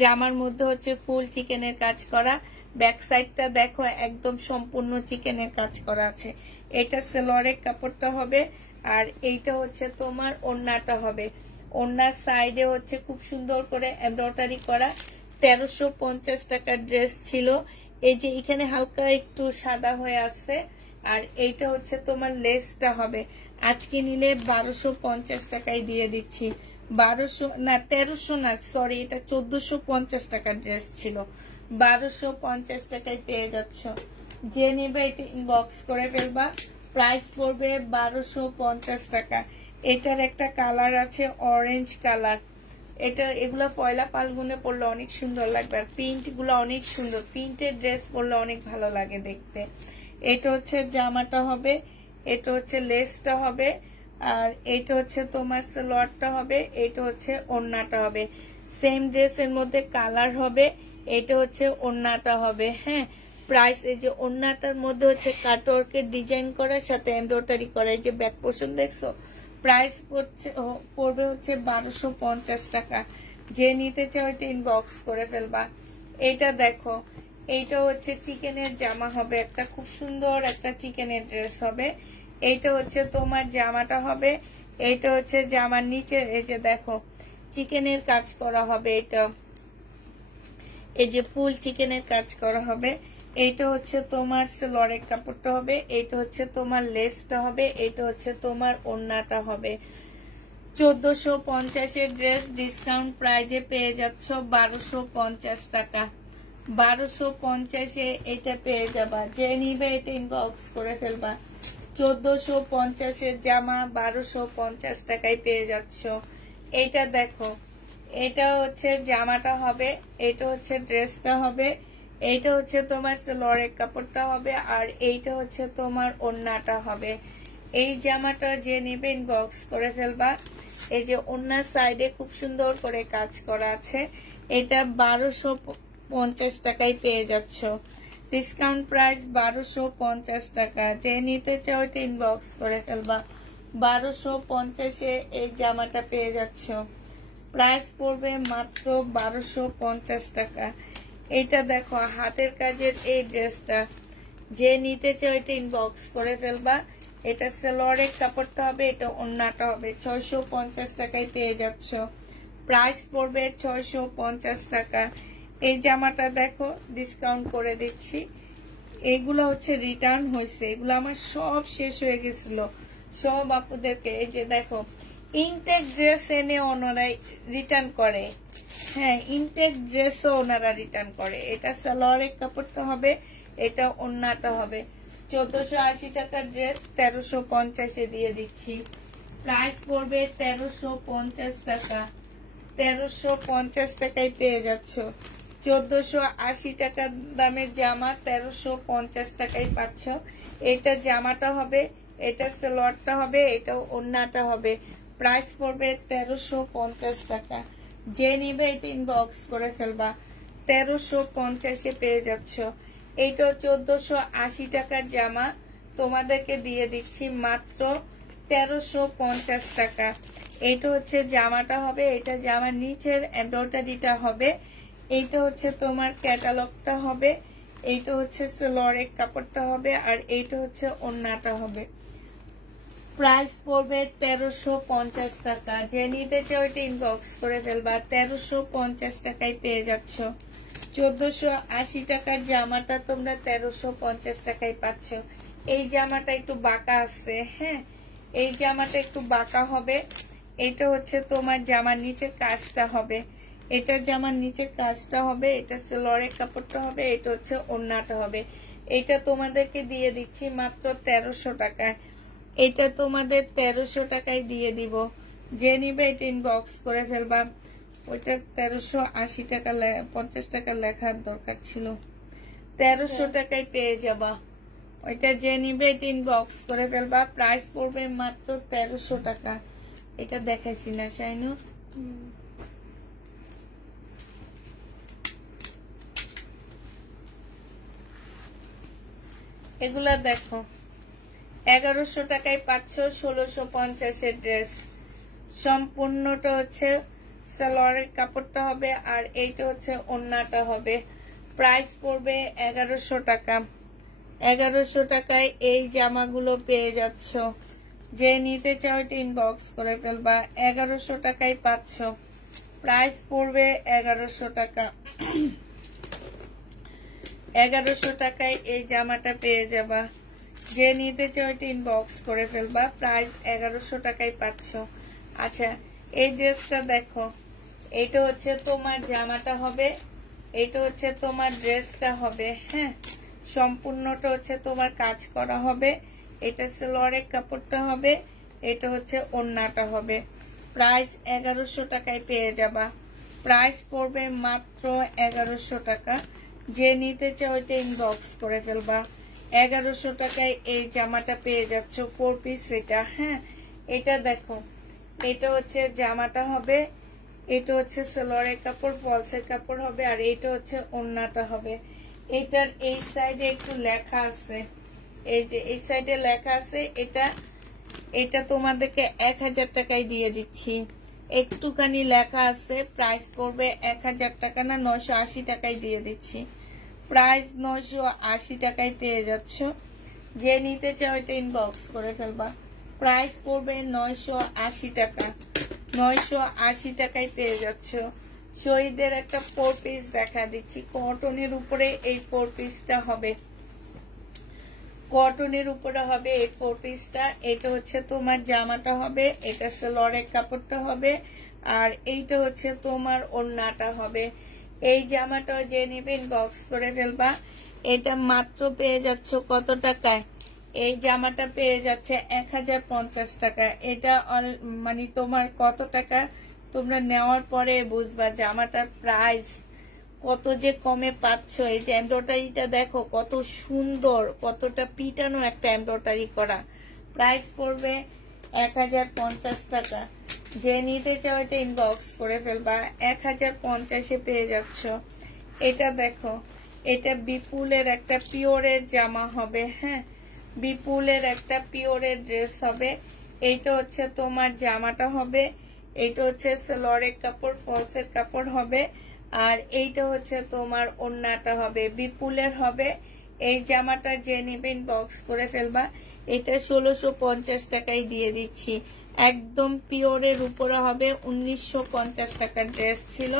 জামার মধ্যে হচ্ছে ফুল চিকেনের কাজ করা, ব্যাক সাইডটা দেখো একদম সম্পূর্ণ চিকেনের কাজ করা আছে। এটা সেলোয়ারের কাপড়টা হবে, আর এইটা হচ্ছে তোমার ওড়নাটা হবে। ওড়নার সাইডে হচ্ছে খুব সুন্দর করে এমব্রয়ডারি করা। 1350 টাকার ড্রেস ছিল। এই যে এখানে হালকা একটু সাদা হয়ে আছে, আর এইটা হচ্ছে তোমার লেসটা হবে। আজকে নিলে 1250 টাকায় দিয়ে দিচ্ছি। 1200 না 1300 না, সরি, এটা 1450 টাকার ড্রেস ছিল, 1250 টাকায় পেয়ে যাচ্ছ। যে নেবে এটা ইনবক্স করে ফেলবা। প্রাইস পড়বে 1250 টাকা। এটার একটা কালার আছে অরেঞ্জ কালার। এটা এগুলো পয়লা ফাল্গুনে পরলে অনেক সুন্দর লাগবে, আর প্রিন্ট গুলো অনেক সুন্দর, প্রিন্টের ড্রেস পরলে অনেক ভালো লাগে দেখতে। এটা হচ্ছে জামাটা হবে, এটা হচ্ছে লেসটা হবে, আর এটা হচ্ছে তোমার সালোয়ারটা হবে, এটা হচ্ছে ওড়নাটা হবে। সেম ড্রেসের মধ্যে কালার হবে, এটা হচ্ছে ওড়নাটা হবে। হ্যাঁ, প্রাইস এই যে ওড়নাটার মধ্যে হচ্ছে কাটওয়ার্কের ডিজাইন করার সাথে এমব্রয়ডারি করা, এই যে ব্যাক পোর্শন দেখছো। প্রাইস পড়বে হচ্ছে 1250 টাকা। যে নিতে চাও এটা ইনবক্স করে ফেলবা। এটা দেখো, এইটা হচ্ছে চিকেনের জামা হবে, একটা খুব সুন্দর একটা চিকেনের ড্রেস হবে। এইটা হচ্ছে তোমার জামাটা হবে, এইটা হচ্ছে জামার নিচে এই যে দেখো চিকেনের কাজ করা হবে, এটা এই যে ফুল চিকেনের কাজ করা হবে। এইটা হচ্ছে তোমার সেলোয়ারের কাপড়টা হবে, এইটা হচ্ছে তোমার লেসটা হবে, এইটা হচ্ছে তোমার ওড়নাটা হবে। 1450 এর ড্রেস ডিসকাউন্ট প্রাইজে পেয়ে যাচ্ছ 1250 টাকা। 1250 এ এটা পেয়ে যাবা। যে নিবে এটা ইনবক্স করে ফেলবা। 1450 এর জামা 1250 টাকায় পেয়ে যাচ্ছ। এইটা দেখো, এটা হচ্ছে জামাটা হবে, এটা হচ্ছে ড্রেসটা হবে, এইটা হচ্ছে তোমার সেলোয়ারের কাপড়টা হবে, আর এইটা হচ্ছে তোমার ওড়নাটা হবে। এই জামাটা যে নিবে ইনবক্স করে ফেলবা। এই যে ওড়নার সাইডে খুব সুন্দর করে কাজ করা আছে। এটা 1250 টাকায় পেয়ে যাচ্ছ। ডিসকাউন্ট প্রাইস 1250 টাকা। যে নিতে চাও এটা ইনবক্স করে ফেলবা। 1250 এ এই জামাটা পেয়ে যাচ্ছ। প্রাইস পড়বে মাত্র 1250 টাকা। এটা দেখো হাতের কাজের এই ড্রেসটা। যে নিতে চাও এটা ইনবক্স করে ফেলবা। এটা সালোয়ারের কাপড়টা হবে, এটা ওড়নাটা হবে। 650 টাকায় পেয়ে যাচ্ছ। প্রাইস পড়বে 650 টাকা। এই জামাটা দেখো ডিসকাউন্ট করে দিচ্ছি। এগুলো হচ্ছে রিটার্ন হয়েছে, এগুলো আমার সব শেষ হয়ে গেছিল সব আপুদেরকে। এই যে দেখো ইনটেক ড্রেস এনে ওনারা রিটার্ন করে। হ্যাঁ, ইনটেক ড্রেসও ওনারা রিটার্ন করে। এটা সালোয়ারের কাপড়টা হবে, এটা ওড়নাটা হবে। 1480 টাকার ড্রেস 1350 এ দিয়ে দিচ্ছি। প্রাইস পড়বে 1350 টাকা। 1350 টাকায় পেয়ে যাচ্ছ। 1480 টাকা দামের জামা 1350 টাকায় পাচ্ছ। এটা জামাটা হবে, এটা সালোয়ারটা হবে, এটা ওড়নাটা হবে। প্রাইস পড়বে 1350 টাকা। যে নিবে এটা ইনবক্স করে ফেলবা। 1350 এ পেয়ে যাচ্ছ। এইটা 1480 টাকার জামা তোমাদেরকে দিয়ে দিচ্ছি মাত্র 1350 টাকা। এইটা হচ্ছে জামাটা হবে, এটা জামার নিচের এমব্রয়ডারিটা হবে, এইটা হচ্ছে তোমার ক্যাটালগটা হবে, এইটা হচ্ছে সালোয়ারের কাপড়টা হবে, আর এইটা হচ্ছে ওড়নাটা হবে। প্রাইস পড়বে 1350 টাকা। যে নিতে চাও এটা ইনবক্স করে ফেলবা। 1350 টাকায় পেয়ে যাচ্ছ। 1480 টাকার জামাটা তোমরা 1350 টাকায় পাচ্ছ। এই জামাটা একটু বাঁকা আছে। হ্যাঁ, এই জামাটা একটু বাঁকা হবে। এটা হচ্ছে তোমার জামার নিচের কাজটা হবে, এটা জামার নিচের কাজটা হবে, এটা সালোয়ারের কাপড়টা হবে, এটা হচ্ছে ওড়নাটা হবে। এটা তোমাদেরকে দিয়ে দিচ্ছি মাত্র 1300 টাকায়। এটা তোমাদের 1300 টাকায় দিয়ে দিব। যে নিবে এটা ইনবক্স করে ফেলবা। ওইটা 1380 টাকা 50 টাকা লেখার দরকার ছিল 1300 টাকায় পেয়ে যাবা ওইটা যে নিবে এটা ইনবক্স করে ফেলবা প্রাইস পড়বে মাত্র 1300 টাকা এটা দেখাইছি না শাইনুর এগুলা দেখো 1100 টাকায় পাচ্ছ 1650 এর ড্রেস সম্পূর্ণটা হচ্ছে সালোয়ারের কাপড়টা হবে আর এইটা হচ্ছে ওড়নাটা হবে প্রাইস পড়বে 1100 টাকা 1100 টাকায় এই জামাগুলো পেয়ে যাচ্ছ যে নিতে চাও এটা ইনবক্স করে ফেলবা 1100 টাকায় পাচ্ছ প্রাইস পড়বে 1100 টাকা 1100 টাকায় এই জামাটা পেয়ে যাবা যে নিতে চাও এটা ইনবক্স করে ফেলবা প্রাইস 1100 টাকায় পাচ্ছ আচ্ছা এই ড্রেসটা দেখো এটা হচ্ছে তোমার জামাটা হবে এটা হচ্ছে তোমার ড্রেসটা হবে হ্যাঁ সম্পূর্ণটা হচ্ছে তোমার কাজ করা হবে এটা সালোয়ারের কাপড়টা হবে এটা হচ্ছে ওড়নাটা হবে প্রাইস 1100 টাকায় পেয়ে যাবা প্রাইস পড়বে মাত্র 1100 টাকা যে নিতে চাও এটা ইনবক্স করে ফেলবা 1100 টাকায় এই জামাটা পেয়ে যাচ্ছ 4 পিস এটা হ্যাঁ এটা দেখো এটা হচ্ছে জামাটা হবে এটা হচ্ছে সালোয়ারের কাপড় ফলসের কাপড় হবে আর এটা হচ্ছে ওড়নাটা হবে এটার এই সাইডে একটু লেখা আছে এই যে এই সাইডে লেখা আছে এটা তোমাদেরকে 1000 টাকায় দিয়ে দিচ্ছি একটুখানি লেখা আছে প্রাইস পড়বে 1000 টাকা না 980 টাকায় দিয়ে দিচ্ছি প্রাইস 980 টাকায় পেয়ে যাচ্ছ যে নিতে চাও এটা ইনবক্স করে ফেলবা প্রাইস পড়বে 980 টাকা 980 টাকায় পেয়ে যাচ্ছ শহীদের একটা 4 পিস দেখা দিচ্ছি কটনের উপরে এই 4 পিসটা হবে কটনের উপরে হবে এই 4 পিসটা এটা হচ্ছে তোমার জামাটা হবে এটা সালোয়ারের কাপড়টা হবে আর এইটা হচ্ছে তোমার ওড়নাটা হবে এই জামাটা যে নেবে ইনবক্স করে ফেলবা এটা মাত্র পেয়ে যাচ্ছ কত টাকায় এই জামাটা পেয়ে যাচ্ছে 1050 টাকা এটা মানে তোমার কত টাকা তোমরা নেওয়ার পরে বুঝবা জামাটার প্রাইস কত যে কমে পাচ্ছ এই যে এমব্রয়ডারিটা দেখো কত সুন্দর কতটা পিটানো একটা এমব্রয়ডারি করা প্রাইস পড়বে 1050 টাকা যে নিতে চাও এটা ইনবক্স করে ফেলবা 1050 এ পেয়ে যাচ্ছ এটা দেখো এটা বিপুলের একটা পিওরের জামা হবে হ্যাঁ বিপুলের একটা পিওরের ড্রেস হবে এইটা হচ্ছে তোমার জামাটা হবে এইটা হচ্ছে সালোয়ারের কাপড় ফলসের কাপড় হবে আর এইটা হচ্ছে তোমার ওড়নাটা হবে বিপুলের হবে এই জামাটা যে নেবে ইনবক্স করে ফেলবা এটা 1650 টাকায় দিয়ে দিচ্ছি একদম পিওরের উপরে হবে 1950 টাকার ড্রেস ছিল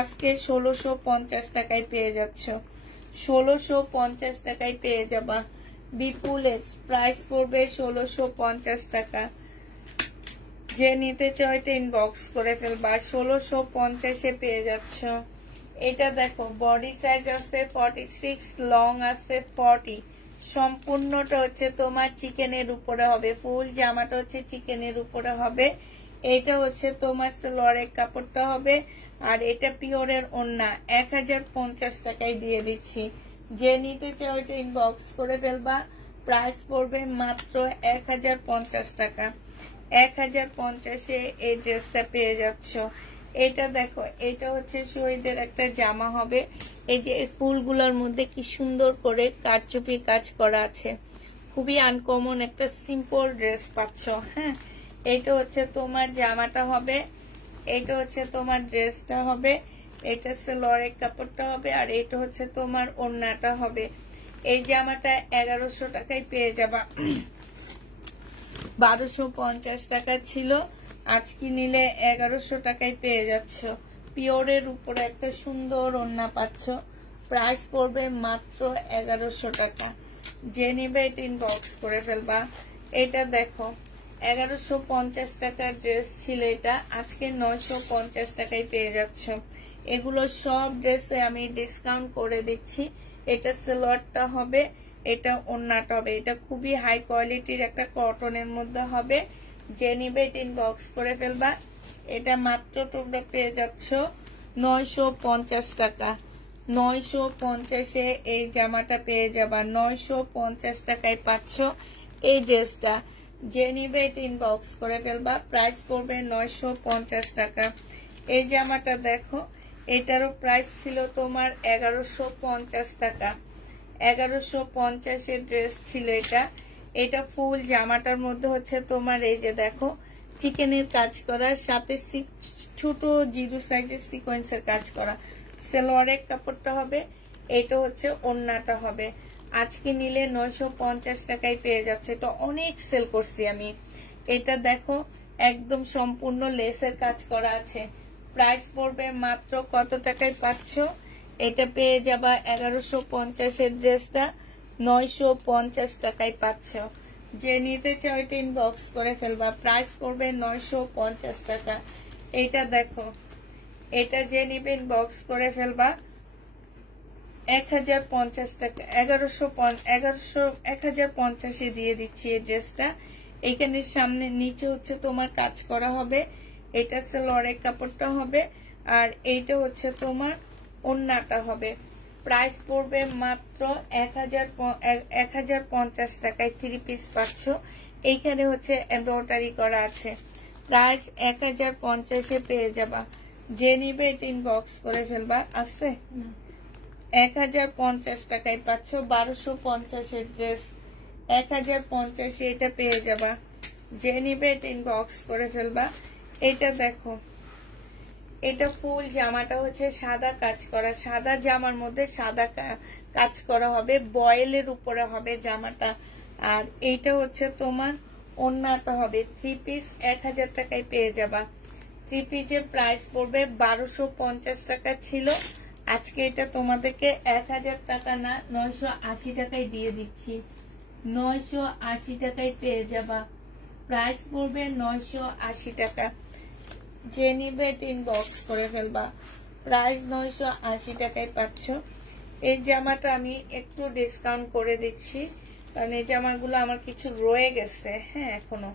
আজকে 1650 টাকায় পেয়ে যাচ্ছ 1650 টাকায় পেয়ে যাবা বিপুলের প্রাইস পড়বে 1650 টাকা যে নিতে চাও এটা ইনবক্স করে ফেলবা 1650 এ পেয়ে যাচ্ছ এটা দেখো বডি সাইজ আছে 46 লং আছে 40 সম্পূর্ণটা হচ্ছে তোমার চিকেনের উপরে হবে ফুল জামাটা হচ্ছে চিকেনের উপরে হবে এটা হচ্ছে তোমার সালোয়ারের কাপড়টা হবে আর এটা পিওরের ওড়না 1050 টাকায় দিয়ে দিচ্ছি যে নিতে চাও এটা ইনবক্স করে ফেলবা প্রাইস পড়বে মাত্র 1050 টাকা 1050 এ এই ড্রেসটা পেয়ে যাচ্ছ এটা দেখো এটা হচ্ছে শহীদের একটা জামা হবে এই যে ফুলগুলোর মধ্যে কি সুন্দর করে কারচুপি কাজ করা আছে খুবই আনকমন একটা সিম্পল ড্রেস পাচ্ছ হ্যাঁ এটা হচ্ছে তোমার জামাটা হবে এটা হচ্ছে তোমার ড্রেসটা হবে এটা সালোয়ারের কাপড়টা হবে আর এটা হচ্ছে তোমার ওড়নাটা হবে এই জামাটা 1100 টাকায় পেয়ে যাবা 1250 টাকা ছিল আজকে নিলে 1100 টাকায় পেয়ে যাচ্ছ পিওরের উপরে একটা সুন্দর ওড়না পাচ্ছ প্রাইস পড়বে মাত্র 1100 টাকা যে নিবে এটা ইনবক্স করে ফেলবা এটা দেখো 1150 টাকার ড্রেস ছিল এটা আজকে 950 টাকায় পেয়ে যাচ্ছ এগুলো সব ড্রেসে আমি ডিসকাউন্ট করে দিচ্ছি এটা সালোয়ারটা হবে এটা ওড়নাটা হবে এটা খুবই হাই কোয়ালিটির একটা কটনের মধ্যে হবে যে নিবে এটা ইনবক্স করে ফেলবা এটা মাত্র তোমরা পেয়ে যাচ্ছ 950 টাকা। 950-এ এই জামাটা পেয়ে যাবা। 950 টাকায় পাচ্ছ এই ড্রেসটা। যে নিবে এটা ইনবক্স করে ফেলবা। প্রাইস পড়বে 950 টাকা। এই জামাটা দেখো, এটারও প্রাইস ছিল তোমার 1150 টাকা। 1150-এর ড্রেস ছিল এটা। এটা ফুল জামাটার মধ্যে হচ্ছে তোমার এই যে দেখো চিকেনের কাজ করা, সাথে ছোট জিরো সাইজের সিকোয়েন্সের কাজ করা। সালোয়ারের কাপড়টা হবে, এটা হচ্ছে ওড়নাটা হবে। আজকে নিলে 950 টাকায় পেয়ে যাচ্ছে। এটা অনেক সেল করছি আমি। এটা দেখো একদম সম্পূর্ণ লেসের কাজ করা আছে। প্রাইস পড়বে মাত্র কত টাকায় পাচ্ছ? এটা পেয়ে যাবা 1150-এর ড্রেসটা 950 টাকায় পাচ্ছ। যে নিতে চাও এটা ইনবক্স করে ফেলবা। প্রাইস পড়বে 950 টাকা। এটা দেখো, এটা যে নিবে ইনবক্স করে ফেলবা। 1050 টাকা, 1050-এ দিয়ে দিচ্ছি এই ড্রেসটা। এখানে সামনে নিচে হচ্ছে তোমার কাজ করা হবে। এটা সালোয়ারের কাপড়টা হবে, আর এইটা হচ্ছে তোমার ওড়নাটা হবে। প্রাইস পড়বে মাত্র 1050 টাকায় 3 পিস পাচ্ছ। এইখানে হচ্ছে এমব্রয়ডারি করা আছে। প্রাইস 1050-এ পেয়ে যাবা। যে নিবে এটা ইনবক্স করে ফেলবা। আছে 1050 টাকায় পাচ্ছ 1250-এর ড্রেস। 1050-এ এটা পেয়ে যাবা। যে নিবে এটা ইনবক্স করে ফেলবা। এটা দেখো, এটা ফুল জামাটা হচ্ছে সাদা কাজ করা। সাদা জামার মধ্যে সাদা কাজ করা হবে, বয়েলের উপরে হবে জামাটা। আর এইটা হচ্ছে তোমার ওড়নাটা হবে। 3 পিস 1000 টাকায় পেয়ে যাবা। 3 পিসের প্রাইস পড়বে 1250 টাকা ছিল। আজকে এটা তোমাদেরকে 1000 টাকা না 980 টাকায় দিয়ে দিচ্ছি। 980 টাকায় পেয়ে যাবা। প্রাইস পড়বে 980 টাকা। যে নিবে ইনবক্স করে ফেলবা। প্রাইস 980 টাকায় পাচ্ছ। এই জামাটা আমি একটু ডিসকাউন্ট করে দিচ্ছি, কারণ এই জামাগুলো আমার কিছু রয়ে গেছে হ্যাঁ এখনো।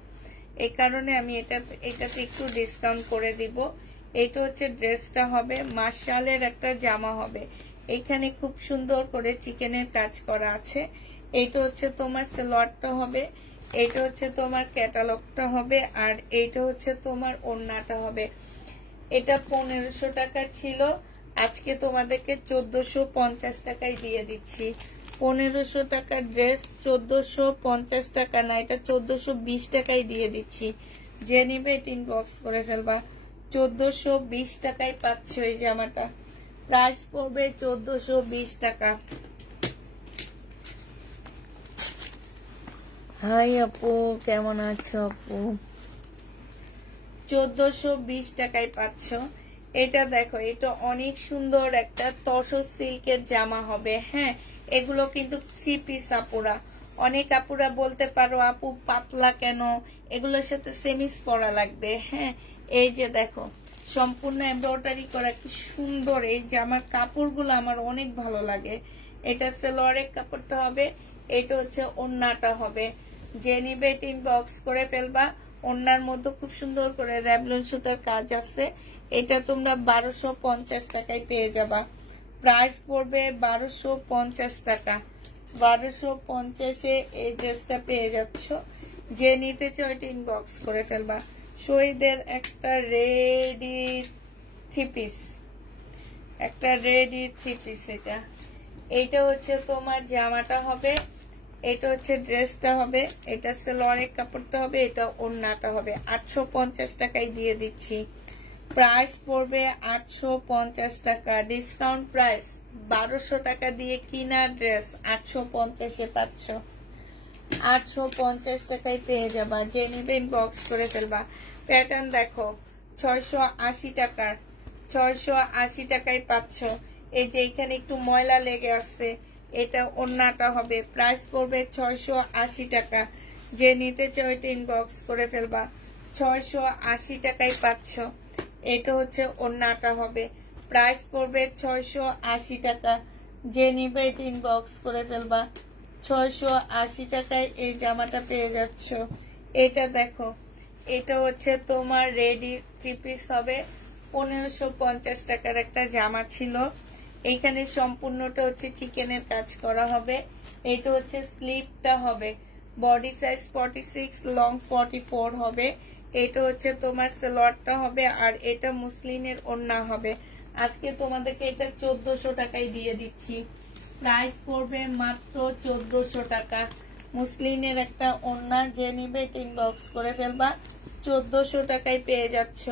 এই কারণে আমি এটাতে একটু ডিসকাউন্ট করে দিব। এটা হচ্ছে ড্রেসটা হবে, মার্শালের একটা জামা হবে। এখানে খুব সুন্দর করে চিকেনের কাজ করা আছে। এইটা হচ্ছে তোমার সালোয়ারটা হবে, এইটা হচ্ছে তোমার ক্যাটালগটা হবে, আর এইটা হচ্ছে তোমার ওড়নাটা হবে। এটা 1500 টাকা ছিল, আজকে তোমাদেরকে 1450 টাকায় দিয়ে দিচ্ছি। 1500 টাকার ড্রেস 1450 টাকা না, এটা 1420 টাকায় দিয়ে দিচ্ছি। যে নিবে এটা ইনবক্স করে ফেলবা। 1420 টাকায় পাচ্ছ এই জামাটা। প্রাইস পড়বে 1420 টাকা। হাই আপু, কেমন আছো আপু? 1420 টাকায় পাচ্ছ। এটা দেখো, এটা অনেক সুন্দর একটা তসর সিল্কের জামা হবে। হ্যাঁ, এগুলো কিন্তু 3 পিস আপুরা। অনেক আপুরা বলতে পারো আপু পাতলা কেন, এগুলোর সাথে সেমিস পরা লাগবে। হ্যাঁ, এই যে দেখো সম্পূর্ণ এমব্রয়ডারি করা, কি সুন্দর এই জামার কাপড়গুলো আমার অনেক ভালো লাগে। এটা সালোয়ারের কাপড়টা হবে, এটা হচ্ছে ওড়নাটা হবে। যে নিবে এটা ইনবক্স করে ফেলবা। ওড়নার মধ্যে খুব সুন্দর করে র্যাবলন সুতার কাজ আছে। এটা তোমরা 1250 টাকায় পেয়ে যাবা। প্রাইস পড়বে 1250 টাকা। 1250-এ এই ড্রেসটা পেয়ে যাচ্ছ। যে নিতে চাও এটা ইনবক্স করে ফেলবা। শহীদের একটা রেডি 3 পিস, একটা রেডি 3 পিস। এটা হচ্ছে তোমার জামাটা হবে, এটা হচ্ছে ড্রেসটা হবে, এটা সালোয়ারের কাপড়টা হবে, এটা ওড়নাটা হবে। 850 টাকায় দিয়ে দিচ্ছি। প্রাইস পড়বে 850 টাকা। ডিসকাউন্ট প্রাইস 1200 টাকা দিয়ে কিনা ড্রেস 850-এ পাচ্ছ। 850 টাকায় পেয়ে যাবা। যে নিবে ইনবক্স করে ফেলবা। প্যাটার্ন দেখো 680 টাকার, 680 টাকায় পাচ্ছ। এই যে এখানে একটু ময়লা লেগে আসছে, এটা ওড়নাটা হবে। প্রাইস পড়বে 680 টাকা। যে নিতে চাও এটা ইনবক্স করে ফেলবা। 680 টাকায় পাচ্ছ। এটা হচ্ছে ওড়নাটা হবে। প্রাইস পড়বে 680 টাকা। যে নিবে এটা ইনবক্স করে ফেলবা। 680 টাকায় এই জামাটা পেয়ে যাচ্ছ। এটা দেখো, এটা হচ্ছে তোমার রেডি 3 পিস হবে। 1550 টাকার একটা জামা ছিল। এইখানে সম্পূর্ণটা হচ্ছে চিকেনের কাজ করা হবে। এটা হচ্ছে স্লিপটা হবে, বডি সাইজ 46, লং 44 হবে। এটা হচ্ছে তোমার সালোয়ারটা হবে, আর এটা মুসলিনের ওড়না হবে। আজকে তোমাদেরকে এটা 1400 টাকায় দিয়ে দিচ্ছি। প্রাইস পড়বে মাত্র 1400 টাকা। মুসলিনের একটা ওড়না, যে নিবে ইনবক্স করে ফেলবা। 1400 টাকায় পেয়ে যাচ্ছ।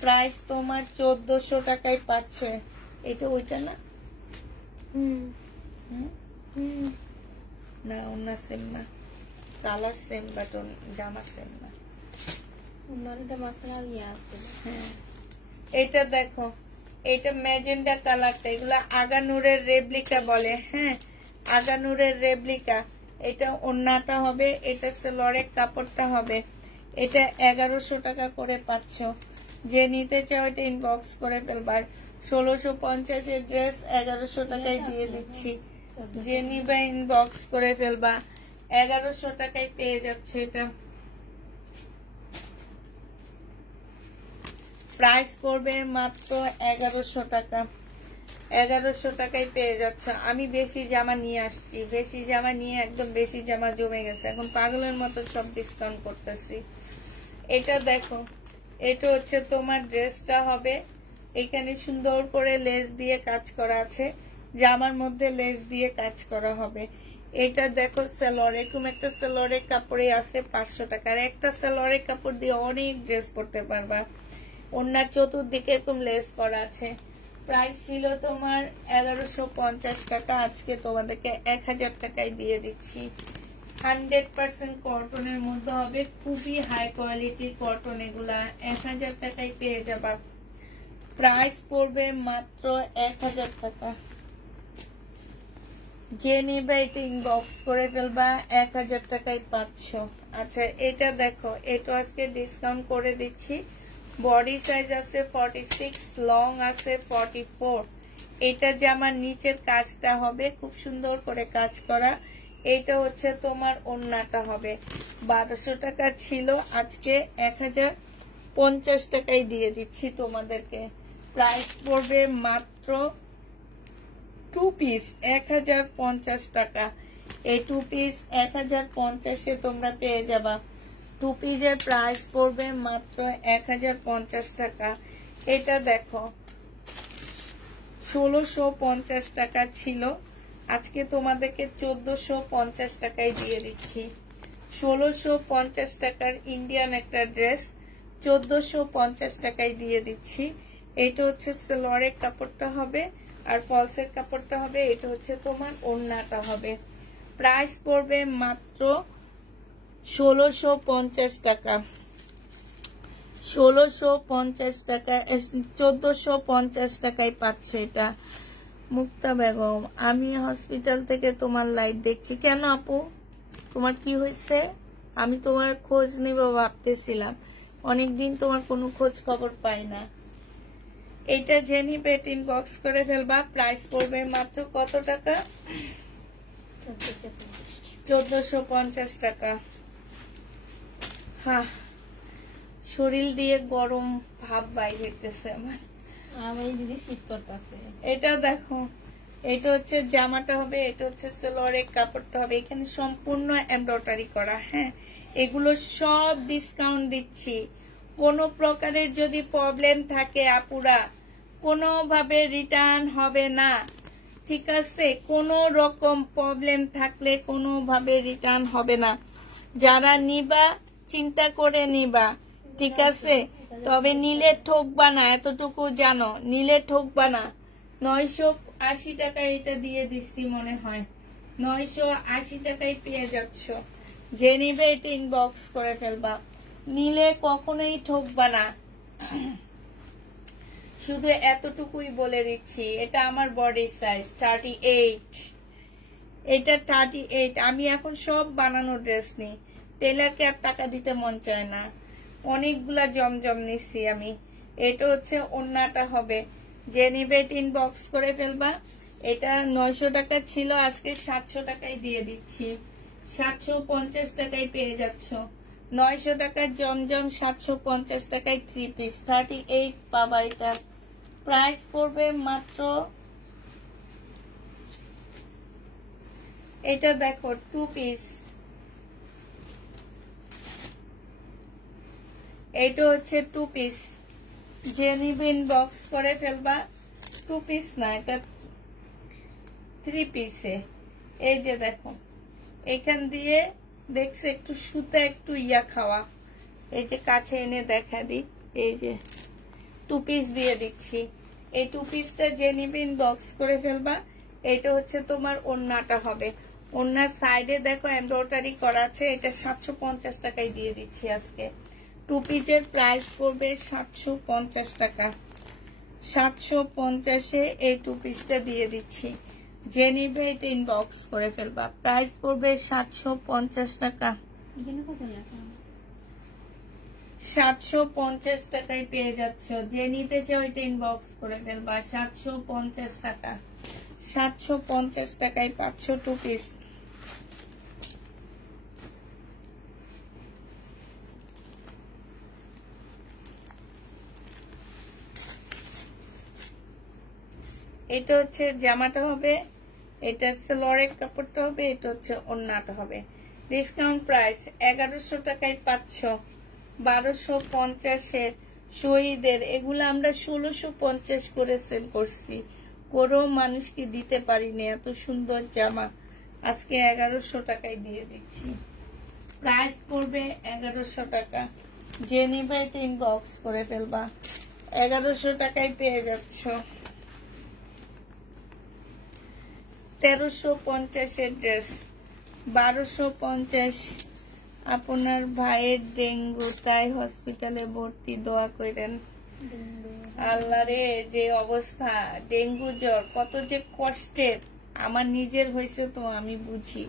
প্রাইস তোমার 1400 টাকায় পাচ্ছে। এটা ওইটা না? না, ওড়না সেম না, কালার সেম, বাট জামা সেম না। হ্যাঁ, এটা দেখো, এটা ম্যাজেন্ডা কালারটা, এগুলা আগানুরের রেপ্লিকা বলে। হ্যাঁ, আগানুরের রেপ্লিকা। এটা ওড়নাটা হবে, এটা সালোয়ারের কাপড়টা হবে। এটা 1100 টাকা করে পাচ্ছ। যে নিতে চাও এটা ইনবক্স করে ফেলবার। 1650 এর ড্রেস 1100 টাকায় দিয়ে দিচ্ছি। যে নিবে ইনবক্স করে ফেলবা। 1100 টাকায় পেয়ে যাচ্ছে এটা। প্রাইস পড়বে মাত্র 1100 টাকা। 1100 টাকায় পেয়ে যাচ্ছে। আমি বেশি জামা নিয়ে আসছি, বেশি জামা নিয়ে একদম বেশি জামা জমে গেছে, এখন পাগলের মতো সব ডিসকাউন্ট করতেছি। এটা দেখো, এটা হচ্ছে তোমার ড্রেসটা হবে। এখানে সুন্দর করে লেস দিয়ে কাজ করা আছে, জামার মধ্যে লেস দিয়ে কাজ করা হবে। এটা দেখো সালোয়ার, এরকম একটা সালোয়ারের কাপড়ে আছে 500 টাকা। আর একটা সালোয়ারের কাপড় দিয়ে অনেক ড্রেস পরতে পারবা। ওনার চতুর্দিকে এরকম লেস করা আছে। প্রাইস ছিল তোমার 1150 টাকা, আজকে তোমাদেরকে 1000 টাকায় দিয়ে দিচ্ছি। 100% কটনের মধ্যে হবে, খুবই হাই কোয়ালিটির কটন। এগুলা 1000 টাকায় পেয়ে যাবা। প্রাইস পড়বে মাত্র 1000 টাকা। যে নেবে এটা ইনবক্স করে ফেলবা। 1000 টাকায় পাচ্ছ। আচ্ছা, এটা দেখো, এটা আজকে ডিসকাউন্ট করে দিচ্ছি। বডি সাইজ আছে 46, লং আছে 44। এটা জামার নিচের কাজটা হবে খুব সুন্দর করে কাজ করা। এটা হচ্ছে তোমার ওড়নাটা হবে। 1200 টাকা ছিল, আজকে 1050 টাকায় দিয়ে দিচ্ছি তোমাদেরকে। প্রাইস পড়বে মাত্র 2 পিস 1050 টাকা। এই 2 পিস 1050-এ তোমরা পেয়ে যাবা। 2 পিসের প্রাইস পড়বে মাত্র 1050 টাকা। এটা দেখো, 1650 টাকা ছিল, আজকে তোমাদেরকে 1450 টাকায় দিয়ে দিচ্ছি। 1650 টাকার ইন্ডিয়ান একটা ড্রেস 1450 টাকায় দিয়ে দিচ্ছি। এটা হচ্ছে সালোয়ারের কাপড়টা হবে, আর ফলসের কাপড়টা হবে। এটা হচ্ছে তোমার ওড়নাটা হবে। প্রাইস পড়বে মাত্র 1650 টাকা। 1650 টাকা, 1450 টাকায় পাচ্ছে এটা। মুক্তা বেগম, আমি হসপিটাল থেকে তোমার লাইভ দেখছি। কেন আপু, তোমার কি হয়েছে? আমি তোমার খোঁজ নিব ভাবতেছিলাম, অনেকদিন তোমার কোনো খোঁজ খবর পাই না। এটা জেনি বেট ইনবক্স করে ফেলবা। প্রাইস পড়বে মাত্র কত টাকা? 1450 টাকা। হ্যাঁ, শরীর দিয়ে গরম ভাব বাইর হইতেছে আমার। এটা দেখো, এটা হচ্ছে জামাটা হবে, এটা হচ্ছে সালোয়ারের কাপড়টা হবে। এখানে সম্পূর্ণ এমব্রয়ডারি করা। হ্যাঁ, এগুলো সব ডিসকাউন্ট দিচ্ছি। কোনো প্রকারের যদি প্রবলেম থাকে আপুরা, কোনোভাবে রিটার্ন হবে না, ঠিক আছে? কোনো রকম প্রবলেম থাকলে কোনোভাবে রিটার্ন হবে না। যারা নিবা চিন্তা করে নিবা, ঠিক আছে? তবে নিলে ঠকবা না, এতটুকু জানো, নিলে ঠকবা না। 980 টাকায় এটা দিয়ে দিচ্ছি মনে হয়। 980 টাকায় পেয়ে যাচ্ছ। যে নিবে এটা ইনবক্স করে ফেলবা। নিলে কখনোই ঠকবা না। শুধু এতটুকুই বলে দিচ্ছি, এটা আমার বডি সাইজ 38। এটা 38। আমি এখন সব বানানো ড্রেস নিই, টেলারকে আর টাকা দিতে মন চায় না। অনেকগুলা জমজম নিচ্ছি আমি। এটা হচ্ছে ওড়নাটা হবে। যে নিবে ইনবক্স করে ফেলবা। এটা 900 টাকা ছিল, আজকে 700 টাকায় দিয়ে দিচ্ছি। 750 টাকায় পেয়ে যাচ্ছ। 900 টাকার জমজম, 750 টাকায় 3 পিস 38 পাবা। এটা প্রাইস পড়বে মাত্র, এটা দেখো 2 পিস, এটা হচ্ছে 2 পিস, যে নিবে ইনবক্স করে ফেলবা। 2 পিস না, এটা 3 পিসে। এই যে দেখো এখান দিয়ে দেখছে একটু সুতা একটু ইয়া খাওয়া, এই যে কাছে এনে দেখা দিই, এই যে 2 পিস দিয়ে দিচ্ছি। এই 2 পিসটা যে নিবে ইনবক্স করে ফেলবা। এটা হচ্ছে তোমার ওড়নাটা হবে, ওড়নার সাইডে দেখো এমব্রয়ডারি করা আছে। এটা 750 টাকায় দিয়ে দিচ্ছি আজকে। 2 পিসের প্রাইস পড়বে 750 টাকা। 750-এ এই 2 পিসটা দিয়ে দিচ্ছি, যে নিবে এটা ইনবক্স করে ফেলবা। প্রাইস পড়বে 750 টাকা। 750 টাকায় পেয়ে যাচ্ছ, যে নিতে চাও এটা ইনবক্স করে ফেলবা। 750 টাকা, 750 টাকায় পাচ্ছ 2 পিস। এটা হচ্ছে জামাটা হবে, এটা সালোয়ারের কাপড়টা হবে, এটা হচ্ছে ওড়নাটা হবে। ডিসকাউন্ট প্রাইস 1100 টাকায় পাচ্ছ। 1250-এর শহীদের, এগুলো আমরা 1650 করে সেল করছি, কোনো মানুষকে দিতে পারিনি এত সুন্দর জামা। আজকে 1100 টাকায় দিয়ে দিচ্ছি। প্রাইস পড়বে 1100 টাকা, যে নিবে এটা ইনবক্স করে ফেলবা। 1100 টাকায় পেয়ে যাচ্ছ। 1350-এর ড্রেস, 1250। আপনার ভাইয়ের ডেঙ্গু, তাই হসপিটালে ভর্তি, দোয়া করেন। আল্লাহ রে, যে অবস্থা, ডেঙ্গু জ্বর কত যে কষ্টের, আমার নিজের হয়েছে তো আমি বুঝি।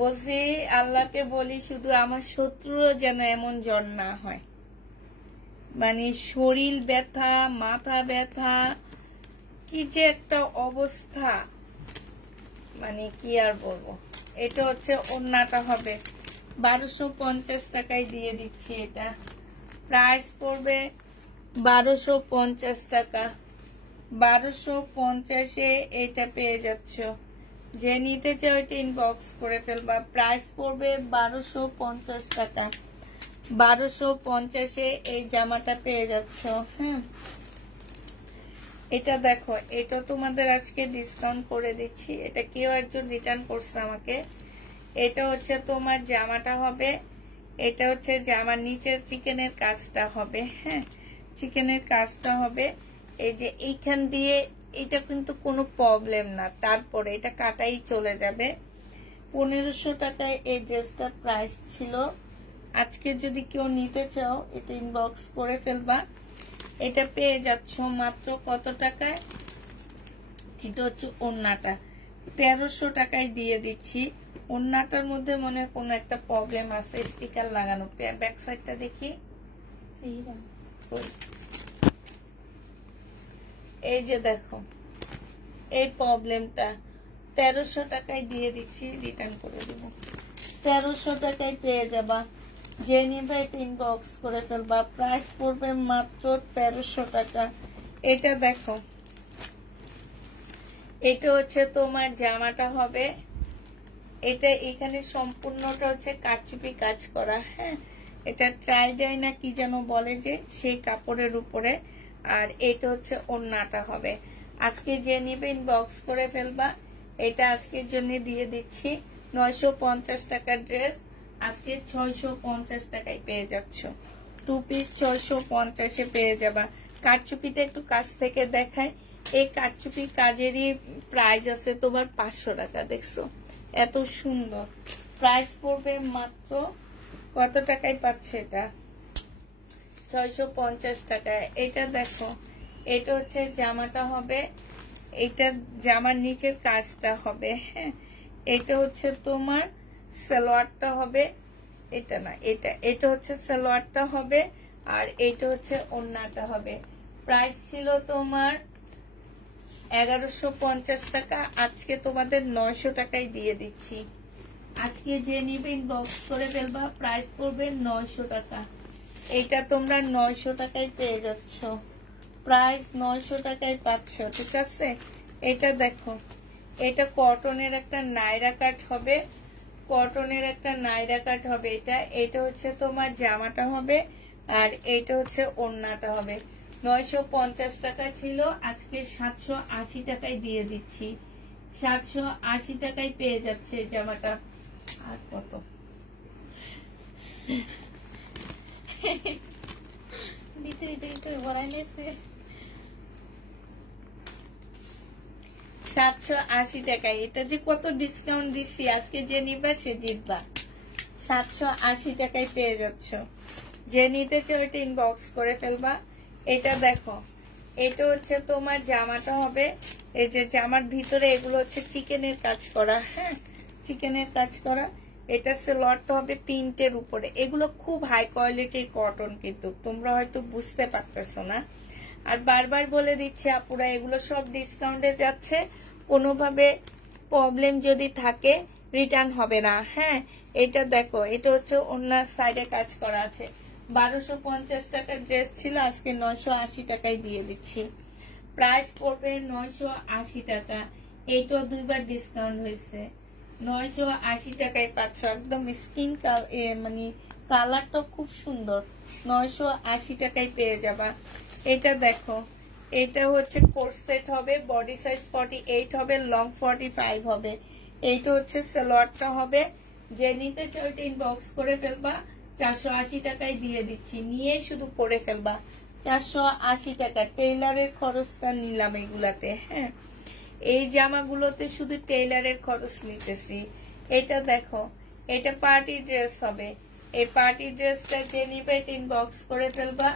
বলছি আল্লাহকে বলি শুধু আমার শত্রুরও যেন এমন জ্বর না হয়। মানে শরীর ব্যথা, মাথা ব্যথা, কি যে একটা অবস্থা, মানে কি আর বলবো। এটা হচ্ছে ওড়নাটা হবে, 1250 টাকায় দিয়ে দিচ্ছি। এটা প্রাইস পড়বে 1250 টাকা। 1250-এ এটা পেয়ে যাচ্ছ, যে নিতে চাও এটা ইনবক্স করে ফেলবা। প্রাইস পড়বে 1250 টাকা। 1250-এ এই জামাটা পেয়ে যাচ্ছ। হ্যাঁ, এটা দেখো, এটা তোমাদের আজকে ডিসকাউন্ট করে দিচ্ছি। এটা কেউ একজন রিটার্ন করছে আমাকে। এটা হচ্ছে তোমার জামাটা হবে, এটা হচ্ছে জামার নিচের চিকেনের কাজটা হবে। হ্যাঁ, চিকেনের কাজটা হবে। এই যে এইখান দিয়ে, এটা কিন্তু কোনো প্রবলেম না, তারপরে এটা কাটাই চলে যাবে। 1500 টাকায় এই ড্রেসটার প্রাইস ছিল। আজকে যদি কেউ নিতে চাও এটা ইনবক্স করে ফেলবা। এটা পেয়ে যাচ্ছ মাত্র কত টাকায়? এটা হচ্ছে ওড়নাটা, 1300 টাকায় দিয়ে দিচ্ছি। ওড়নাটার মধ্যে মনে হয় কোনো একটা প্রবলেম আছে, স্টিকার লাগানো। ব্যাক সাইডটা দেখি, এই যে দেখো এই প্রবলেমটা। 1300 টাকায় দিয়ে দিচ্ছি, রিটার্ন করে দিব। 1300 টাকায় পেয়ে যাবা, যে নিবে এটা ইনবক্স করে ফেলবা। প্রাইস পড়বে মাত্র 1300 টাকা। এটা দেখো, এটা হচ্ছে তোমার জামাটা হবে। এটা এখানে সম্পূর্ণটা হচ্ছে কারচুপি কাজ করা। হ্যাঁ, এটা ট্রাইডাই না কি যেন বলে, যে সেই কাপড়ের উপরে। আর এটা হচ্ছে ওড়নাটা হবে। আজকে যে নিবে ইনবক্স করে ফেলবা। এটা আজকের জন্য দিয়ে দিচ্ছি 950 টাকার ড্রেস, আজকে 650 টাকায় পেয়ে যাচ্ছ। 2 পিস 650-এ পেয়ে যাবা। কারচুপিটা একটু কাছ থেকে দেখায়। এই কারচুপি কাজেরই প্রাইস আছে তোমার 500 টাকা। দেখছো এত সুন্দর। প্রাইস পড়বে মাত্র কত টাকায় পাচ্ছে? এটা 650 টাকায়। এটা দেখো, এটা হচ্ছে জামাটা হবে, এটা জামার নিচের কাজটা হবে। হ্যাঁ, এটা হচ্ছে তোমার সালোয়ারটা হবে। এটা না, এটা হচ্ছে সালোয়ারটা হবে, আর এটা হচ্ছে ওড়নাটা হবে। প্রাইস ছিল তোমার 1150 টাকা, আজকে তোমাদের 900 টাকায় দিয়ে দিচ্ছি। আজকে যে নিবে ইনবক্স করে ফেলবা, প্রাইস পড়বে 900 টাকা। এটা তোমরা 900 টাকায় পেয়ে যাচ্ছ, প্রাইস 900 টাকায় পাচ্ছ, ঠিক আছে। এটা দেখো, এটা কটনের একটা নাইরা কাট হবে, কটনের একটা নাইরা কাট হবে। এটা হচ্ছে তোমার জামাটা হবে, আর এটা হচ্ছে ওড়নাটা হবে। 950 টাকা ছিল, আজকে 780 টাকায় দিয়ে দিচ্ছি। 780 টাকায় পেয়ে যাচ্ছে জামাটা। আর কত? 780 টাকায়। এটা যে কত ডিসকাউন্ট দিচ্ছি, আজকে যে নিবা সে জিতবা। 780 টাকায় পেয়ে যাচ্ছ। যে নিতে চাও এটা ইনবক্স করে ফেলবা। এটা দেখো, এটা হচ্ছে তোমার জামাটা হবে, এই যে জামার ভিতরে এগুলো হচ্ছে চিকেনের কাজ করা, হ্যাঁ চিকেনের কাজ করা। এটা সেলরটা হবে প্রিন্টের উপরে। এগুলো খুব হাই কোয়ালিটির কটন, কিন্তু তোমরা হয়তো বুঝতে পারতেছো না। আর বারবার বলে দিচ্ছি আপুরা, এগুলো সব ডিসকাউন্টে যাচ্ছে, কোনোভাবে প্রবলেম যদি থাকে রিটার্ন হবে না, হ্যাঁ। এটা দেখো, এটা হচ্ছে অন্য সাইডে কাজ করা আছে। 1250 টাকার ড্রেস ছিল, আজকে 980 টাকায় দিয়ে দিচ্ছি। প্রাইস পড়বে 980 টাকা। এইটাও দুইবার ডিসকাউন্ট হয়েছে। 980 টাকায় পাচ্ছ, একদম স্কিন মানে কালারটা খুব সুন্দর। 980 টাকায় পেয়ে যাবা। এটা দেখো, এটা হচ্ছে কোট সেট হবে, বডি সাইজ 48 হবে, লং 45 হবে। এইটা হচ্ছে সালোয়ারটা হবে। যে নিতে চাও এটা ইনবক্স করে ফেলবা, 480 টাকায় দিয়ে দিচ্ছি। নিয়ে শুধু পরে ফেলবা, 480 টাকা। টেইলারের খরচটা নিলাম এগুলাতে, হ্যাঁ এই জামাগুলোতে শুধু টেইলারের খরচ নিতেছি। এটা দেখো, এটা পার্টি ড্রেস হবে। এই পার্টি ড্রেসটা যে নিবে এটা ইনবক্স করে ফেলবা।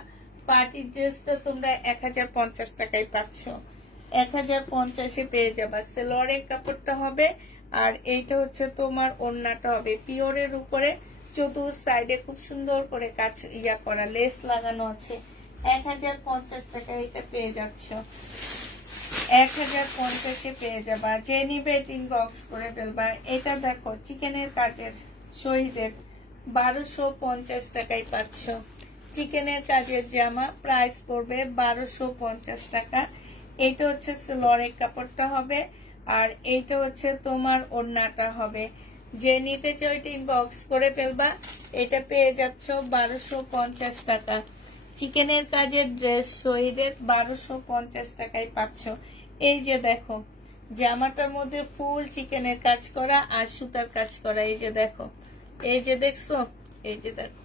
পার্টি ড্রেসটা তোমরা 1050 টাকায় পাচ্ছ, 1050-এ পেয়ে যাবা। সেলোয়ারের কাপড়টা হবে, আর এইটা হচ্ছে তোমার ওড়নাটা হবে পিওরের উপরে, চতুর্থ সাইডে খুব সুন্দর করে কাজ করা, লেস লাগানো আছে। 1050 টাকা এটা পেয়ে যাচ্ছ, 1050-এ পেয়ে যাবা। যে নিবে ইনবক্স করে ফেলবা। এটা দেখো, চিকেনের কাজের শহীদের 1250 টাকায় পাচ্ছ। চিকেনের কাজের জামা, প্রাইস পড়বে 1250 টাকা। এটা হচ্ছে সেলোয়ারের কাপড়টা হবে, আর এইটা হচ্ছে তোমার ওড়নাটা হবে। যে নিতে চাও এটা ইনবক্স করে ফেলবা। এটা পেয়ে যাচ্ছ 1250 টাকা। চিকেনের কাজের ড্রেস শহীদের 1250 টাকায় পাচ্ছ। এই যে দেখো, জামাটার মধ্যে ফুল চিকেনের কাজ করা আর সুতার কাজ করা। এই যে দেখো, এই যে দেখছো, এই যে দেখো,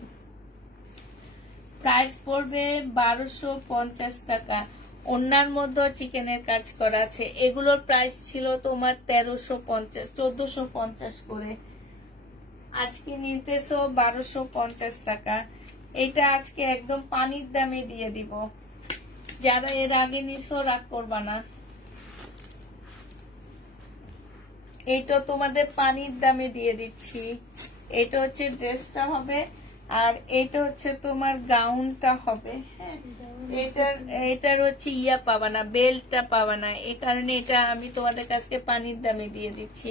প্রাইস পড়বে 1250 টাকা। ওড়নার মধ্যে চিকেনের কাজ করা আছে। এগুলোর প্রাইস ছিল তোমার 1450 করে, আজকে নিতেছো 1250 টাকা। এটা আজকে একদম পানির দামে দিয়ে দিব। যারা এর আগে নিছো রাগ করবা না, এইটা তোমাদের পানির দামে দিয়ে দিচ্ছি। এটা হচ্ছে ড্রেসটা হবে, আর এটা হচ্ছে তোমার গাউনটা হবে, হ্যাঁ। এটার হচ্ছে পাবা না, বেল্টটা পাবা না, এই কারণে এটা আমি তোমাদের কাছে পানির দামে দিয়ে দিচ্ছি।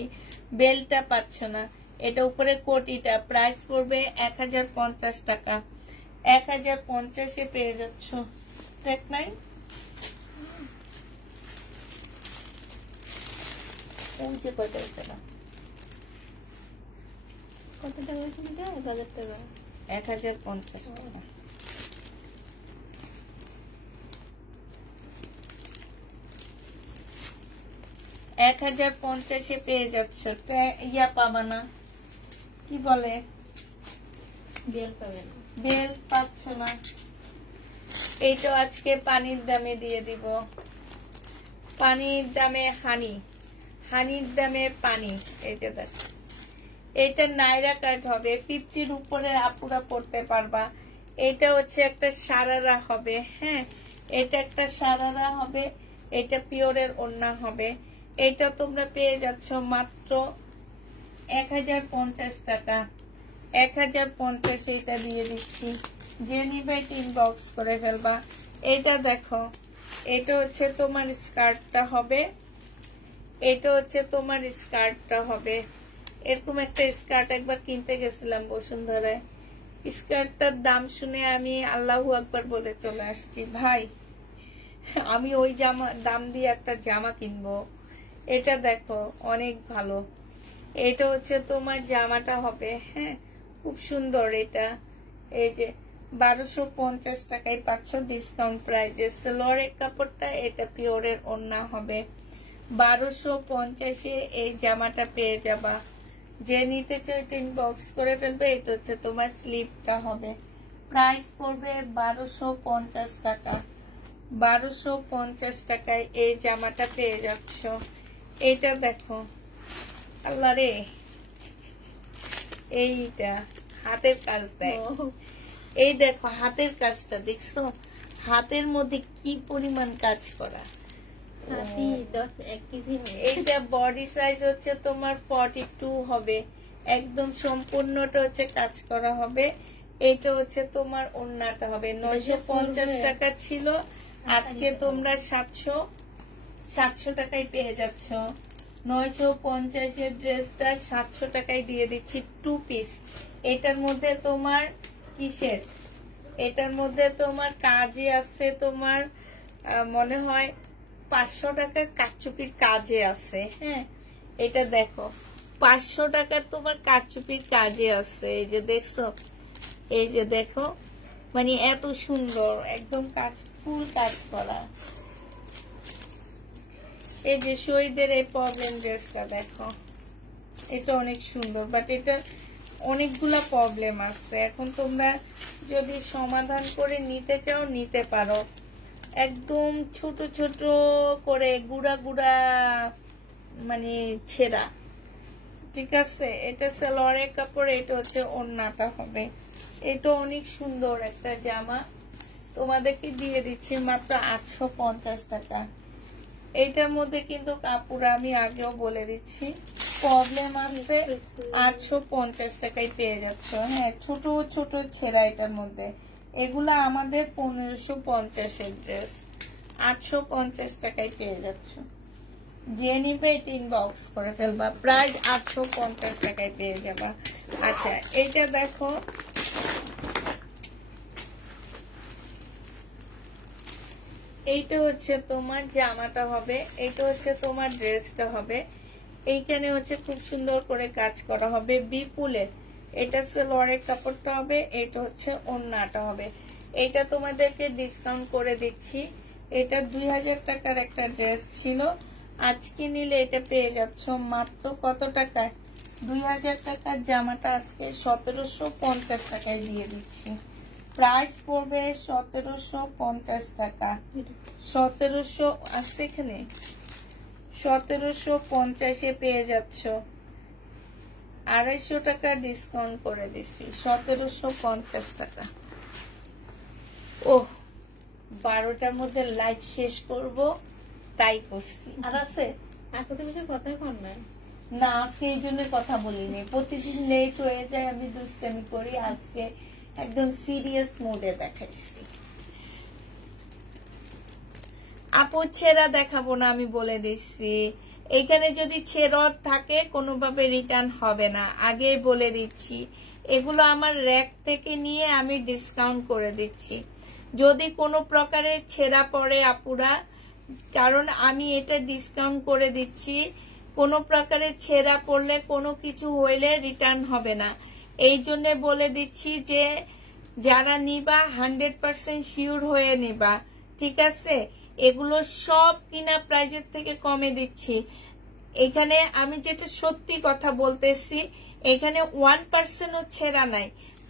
বেল্টটা পাচ্ছ না। এটা উপরে কোটিটা, প্রাইস পড়বে 1050 টাকা। 1050-এ পেয়ে যাচ্ছ। দেখ নাই, কত টাকা? 1050 টাকা। 1050-এ পেয়ে যাচ্ছ। পাবা না, কি বলে, বেল পাবে না, বেল পাচ্ছ না। এইটা আজকে পানির দামে দিয়ে দিব। পানির দামে হানি, হানির দামে পানি। এই যে দেখ, এটা নাইরা কাট হবে, 50-র উপরে আপুরা পড়তে পারবা। এটা হচ্ছে একটা সারারা হবে, হ্যাঁ এটা একটা সারারা হবে। এটা পিওরের ওড়না হবে। এটা তোমরা পেয়ে যাচ্ছ মাত্র 1050 টাকা। 1050 এটা দিয়ে দিচ্ছি। যে নিবে ইনবক্স করে ফেলবা। এটা দেখো, এটা হচ্ছে তোমার স্কার্টটা হবে, এটা হচ্ছে তোমার স্কার্টটা হবে। এরকম একটা স্কার্ট একবার কিনতে গেছিলাম বসুন্ধরায়। স্কার্টটার দাম শুনে আমি আল্লাহু আকবার বলে চলে আসছি। ভাই আমি ওই জামা দাম দিয়ে একটা জামা কিনবো? এটা দেখো অনেক ভালো। এটা হচ্ছে তোমার জামাটা হবে, হ্যাঁ খুব সুন্দর। এটা এই যে 1250 টাকায় পাচ্ছ ডিসকাউন্ট প্রাইজে। সালোয়ারের কাপড়টা এটা পিওরের ওড়না হবে। 1250-এ এই জামাটা পেয়ে যাবা। যে নিতে চাই ইনবক্স করে ফেলবে। এটা হচ্ছে তোমার স্লিপটা হবে। প্রাইস পড়বে 1250 টাকা। 1250 টাকায় এই জামাটা পেয়ে যাচ্ছ। এটা দেখো, আল্লাহ রে, এইটা হাতের কাজ দেয়। এই দেখো হাতের কাজটা দেখছো, হাতের মধ্যে কি পরিমাণ কাজ করা। এইটা বডি সাইজ হচ্ছে তোমার 42 হবে। একদম সম্পূর্ণটা হচ্ছে কাজ করা হবে। এটা হচ্ছে তোমার ওড়নাটা হবে। 950 টাকা ছিল, আজকে তোমরা 700 টাকায় পেয়ে যাচ্ছ। 950-এর ড্রেসটা 700 টাকায় দিয়ে দিচ্ছি 2 পিস। এটার মধ্যে তোমার কিসের, এটার মধ্যে তোমার কাজে আছে তোমার মনে হয় 500 টাকার কারচুপির কাজে আছে। হ্যাঁ এটা দেখো 500 টাকার তোমার কারচুপির কাজে আছে। এই যে দেখছো, এই যে দেখো, মানে এত সুন্দর একদম কাজ, ফুল কাজ করা। এই যে শহীদের এই প্রবলেম ড্রেসটা দেখো, এটা অনেক সুন্দর, বাট এটা অনেকগুলা প্রবলেম আছে। এখন তোমরা যদি সমাধান করে নিতে চাও নিতে পারো। একদম ছোট ছোট করে গুড়া গুড়া মানে ছেঁড়া, ঠিক আছে। এটা সালোয়ারের কাপড়, এটা হচ্ছে ওড়নাটা হবে। এটা অনেক সুন্দর একটা জামা, তোমাদেরকে দিয়ে দিচ্ছি মাত্র 850 টাকা। এইটার মধ্যে কিন্তু কাপড় আমি আগেও বলে দিচ্ছি প্রবলেম আছে। 850 টাকায় পেয়ে যাচ্ছ। হ্যাঁ ছোট ছোট ছেঁড়া এটার মধ্যে। এগুলা আমাদের 1550-এর ড্রেস, 850 টাকায় পেয়ে যাচ্ছ। যে নিবে এটা ইনবক্স করে ফেলবা। প্রাইস 850 টাকায় পেয়ে যাবা। আচ্ছা এইটা দেখো, এইটা হচ্ছে তোমার জামাটা হবে, এইটা হচ্ছে তোমার ড্রেসটা হবে। এইখানে হচ্ছে খুব সুন্দর করে কাজ করা হবে বিপুলের। এটা সালোয়ারের কাপড়টা হবে, এটা হচ্ছে ওড়নাটা হবে। এটা তোমাদেরকে ডিসকাউন্ট করে দিচ্ছি। এটা 2000 টাকার একটা ড্রেস ছিল, আজকে নিলে এটা পেয়ে যাচ্ছ মাত্র কত টাকায়? 2000 টাকার জামাটা আজকে 1750 টাকায় দিয়ে দিচ্ছি। প্রাইস পড়বে 1750 টাকা। 1700 আসছে এখানে, 1750-এ পেয়ে যাচ্ছ। 250 টাকা ডিসকাউন্ট করে দিচ্ছি, 1750 টাকা। ও 12টার মধ্যে লাইভ শেষ করব তাই করছি। আর আছে আজকে বেশি কথাই কর না, সেই জন্য কথা বলিনি। প্রতিদিন লেট হয়ে যায়, আমি দুষ্টামি করি। আজকে একদম সিরিয়াস মোডে দেখাইছি। আপু ছেঁড়া দেখাবো না, আমি বলে দিচ্ছি। এইখানে যদি ছেঁড়া থাকে কোনোভাবে রিটার্ন হবে না, আগে বলে দিচ্ছি। এগুলো আমার র‍্যাক থেকে নিয়ে আমি ডিসকাউন্ট করে দিচ্ছি। যদি কোনো প্রকারের ছেঁড়া পড়ে আপুরা, কারণ আমি এটা ডিসকাউন্ট করে দিচ্ছি, কোনো প্রকারের ছেঁড়া পড়লে কোনো কিছু হইলে রিটার্ন হবে না। এই জন্য বলে দিচ্ছি যে যারা নিবা 100% শিওর হয়ে নিবা, ঠিক আছে। এগুলো সব কিনা প্রাইজের থেকে কমে দিচ্ছি। এখানে আমি যেটা সত্যি কথা বলতেছি, এখানে 1%ও ছেঁড়া নাই।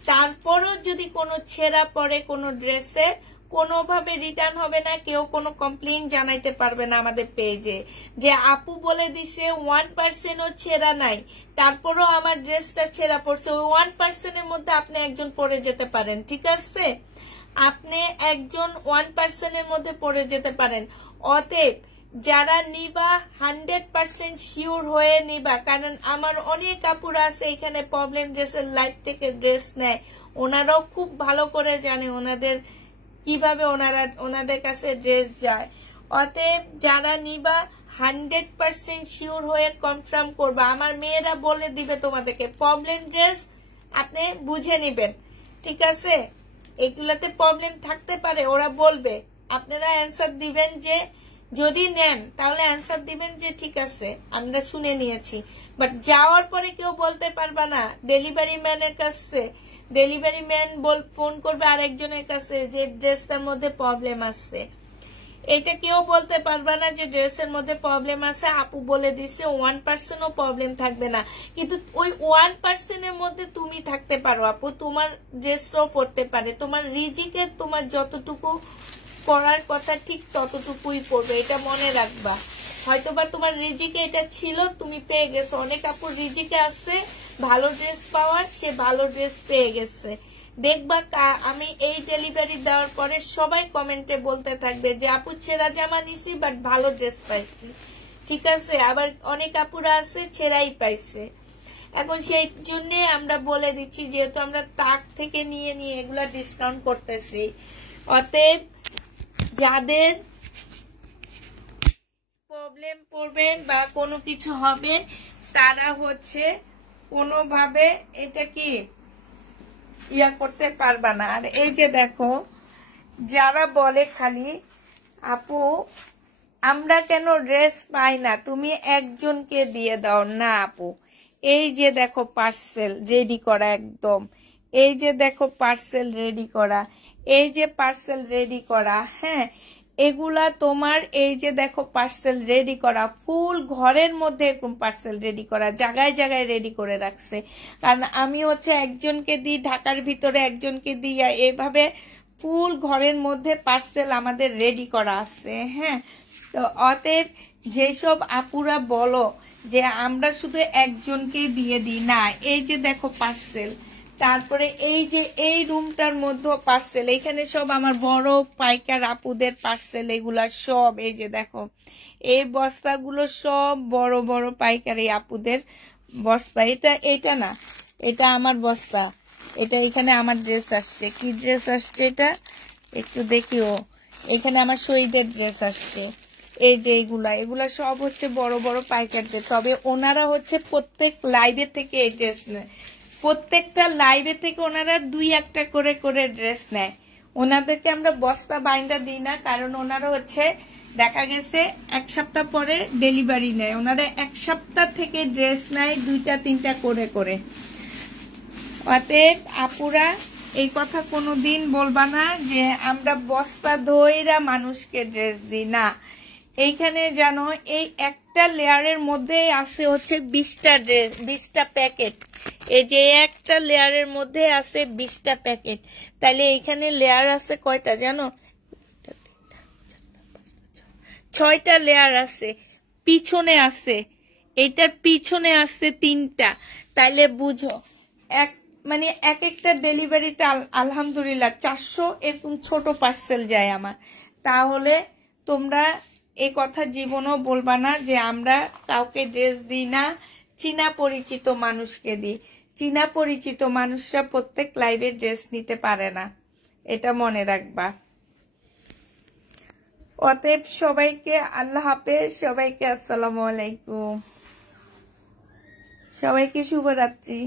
তারপরও যদি কোনো ছেঁড়া পড়ে কোনো ড্রেসে, কোনোভাবে রিটার্ন হবে না, কেউ কোনো কমপ্লেইন জানাইতে পারবে না আমাদের পেজে যে আপু বলে দিছে 1%ও ছেঁড়া নাই, তারপরও আমার ড্রেসটা ছেঁড়া পড়ছে। ওই 1%-এর মধ্যে আপনি একজন পড়ে যেতে পারেন, ঠিক আছে। আপনি একজন 1%-এর মধ্যে পড়ে যেতে পারেন। অতএব যারা নিবা 100% শিওর হয়ে নিবা, কারণ আমার অনেক আপুরা আছে এখানে প্রবলেম ড্রেসের লাইভ থেকে ড্রেস নেয়, ওনারাও খুব ভালো করে জানে ওনাদের কিভাবে ওনাদের কাছে ড্রেস যায়। অতএব যারা নিবা 100% শিওর হয়ে কনফার্ম করবা। আমার মেয়েরা বলে দিবে তোমাদেরকে প্রবলেম ড্রেস আপনি বুঝে নিবেন, ঠিক আছে? এগুলাতে প্রবলেম থাকতে পারে, ওরা বলবে, আপনারা অ্যান্সার দিবেন যে যদি নেন তাহলে অ্যান্সার দিবেন যে ঠিক আছে আমরা শুনে নিয়েছি, বাট যাওয়ার পরে কেউ বলতে পারবা না ডেলিভারি ম্যানের কাছে। ডেলিভারি ম্যান ফোন করবে আরেকজনের কাছে যে ড্রেসটার মধ্যে প্রবলেম আছে, এটা কেউ বলতে পারবে না যে ড্রেসের মধ্যে প্রবলেম আছে। আপু বলে দিছে 1%ও প্রবলেম থাকবে না, কিন্তু ওই 1%-এর মধ্যে তুমি থাকতে পারো আপু, তোমার ড্রেসটাও পড়তে পারে, তোমার রিজিকের তোমার যতটুকু পড়ার কথা ঠিক ততটুকুই পড়বে, এটা মনে রাখবা। হয়তোবা তোমার রিজিকে এটা ছিল, তুমি পেয়ে গেছো। অনেক আপুর রিজিকে আছে ভালো ড্রেস পাওয়ার, সে ভালো ড্রেস পেয়ে গেছে। দেখবা আমি এই ডেলিভারি দেওয়ার পরে সবাই কমেন্টে বলতে থাকবে যে আপু ছেঁড়া জামা নিছি বাট ভালো ড্রেস পাইছি, ঠিক আছে? আবার অনেক আপুরা আছে ছেঁড়াই পাইছে। এখন সেই জন্য আমরা বলে দিচ্ছি, যেহেতু আমরা তাক থেকে নিয়ে নিয়ে এগুলা ডিসকাউন্ট করতেছি, অতএব যাদের প্রবলেম পড়বে বা কোনো কিছু হবে তারা হচ্ছে কোনোভাবে এটা কি ইয়া করতে পারবা না। আর এই যে দেখো যারা বলে খালি আপু আমরা কেন ড্রেস পাই না, তুমি একজনকে দিয়ে দাও না আপু। এই যে দেখো পার্সেল রেডি করা, একদম এই যে দেখো পার্সেল রেডি করা, এই যে পার্সেল রেডি করা, হ্যাঁ এগুলা তোমার এই যে দেখো পার্সেল রেডি করা, ফুল ঘরের মধ্যে এরকম পার্সেল রেডি করা, জায়গায় জায়গায় রেডি করে রাখছে। কারণ আমি হচ্ছে একজনকে দিই ঢাকার ভিতরে, একজনকে দিই, এইভাবে ফুল ঘরের মধ্যে পার্সেল আমাদের রেডি করা আছে। হ্যাঁ, তো অতএব যেসব আপুরা বলো যে আমরা শুধু একজনকে দিয়ে দিই, না এই যে দেখো পার্সেল, তারপরে এই যে এই রুমটার মধ্যে পার্সেল, এখানে সব আমার বড় পাইকার আপুদের পার্সেল, এগুলা সব এই যে দেখো এই বস্তাগুলো সব বড় বড় পাইকারি আপুদের বস্তা। এটা না, এটা আমার বস্তা, এটা এখানে আমার ড্রেস আসছে। কি ড্রেস আসছে এটা একটু দেখিও, এখানে আমার শহীদের ড্রেস আসছে। এই যে এগুলা সব হচ্ছে বড় বড় পাইকারদের, তবে ওনারা হচ্ছে প্রত্যেক লাইভে থেকে এই ড্রেস নেয়, প্রত্যেকটা লাইভে থেকে ওনারা 2-1টা করে করে ড্রেস নেয়। ওনাদেরকে আমরা বস্তা বাইন্দা দিই না, কারণ ওনারা হচ্ছে দেখা গেছে 1 সপ্তাহ পরে ডেলিভারি নেয়, ওনারা 1 সপ্তাহ থেকে ড্রেস নেয় 2-3টা করে করে। অতএব আপুরা এই কথা কোনোদিন বলবা না যে আমরা বস্তা ধইরা মানুষকে ড্রেস দিই না। এইখানে জানো এই একটা লেয়ারের মধ্যে আছে হচ্ছে 20টা ড্রেস, 20টা প্যাকেট। এই যে একটা লেয়ারের মধ্যে আছে 20টা প্যাকেট, তাহলে এইখানে লেয়ার আছে কয়টা জানো? 6টা লেয়ার আছে। পিছনে আছে, এইটার পিছনে আছে 3টা, তাইলে বুঝো মানে এক একটা ডেলিভারিতে আলহামদুলিল্লাহ 400 এরকম ছোট পার্সেল যায় আমার। তাহলে তোমরা এই কথা জীবনও বলবা না যে আমরা কাউকে ড্রেস দিই না, চীনা পরিচিত মানুষকে দিই। চীনা পরিচিত মানুষরা প্রত্যেক লাইভে ড্রেস নিতে পারে না, এটা মনে রাখবা। অতএব সবাইকে আল্লাহ হাফেজ, সবাইকে আসসালামু আলাইকুম, সবাইকে শুভরাত্রি।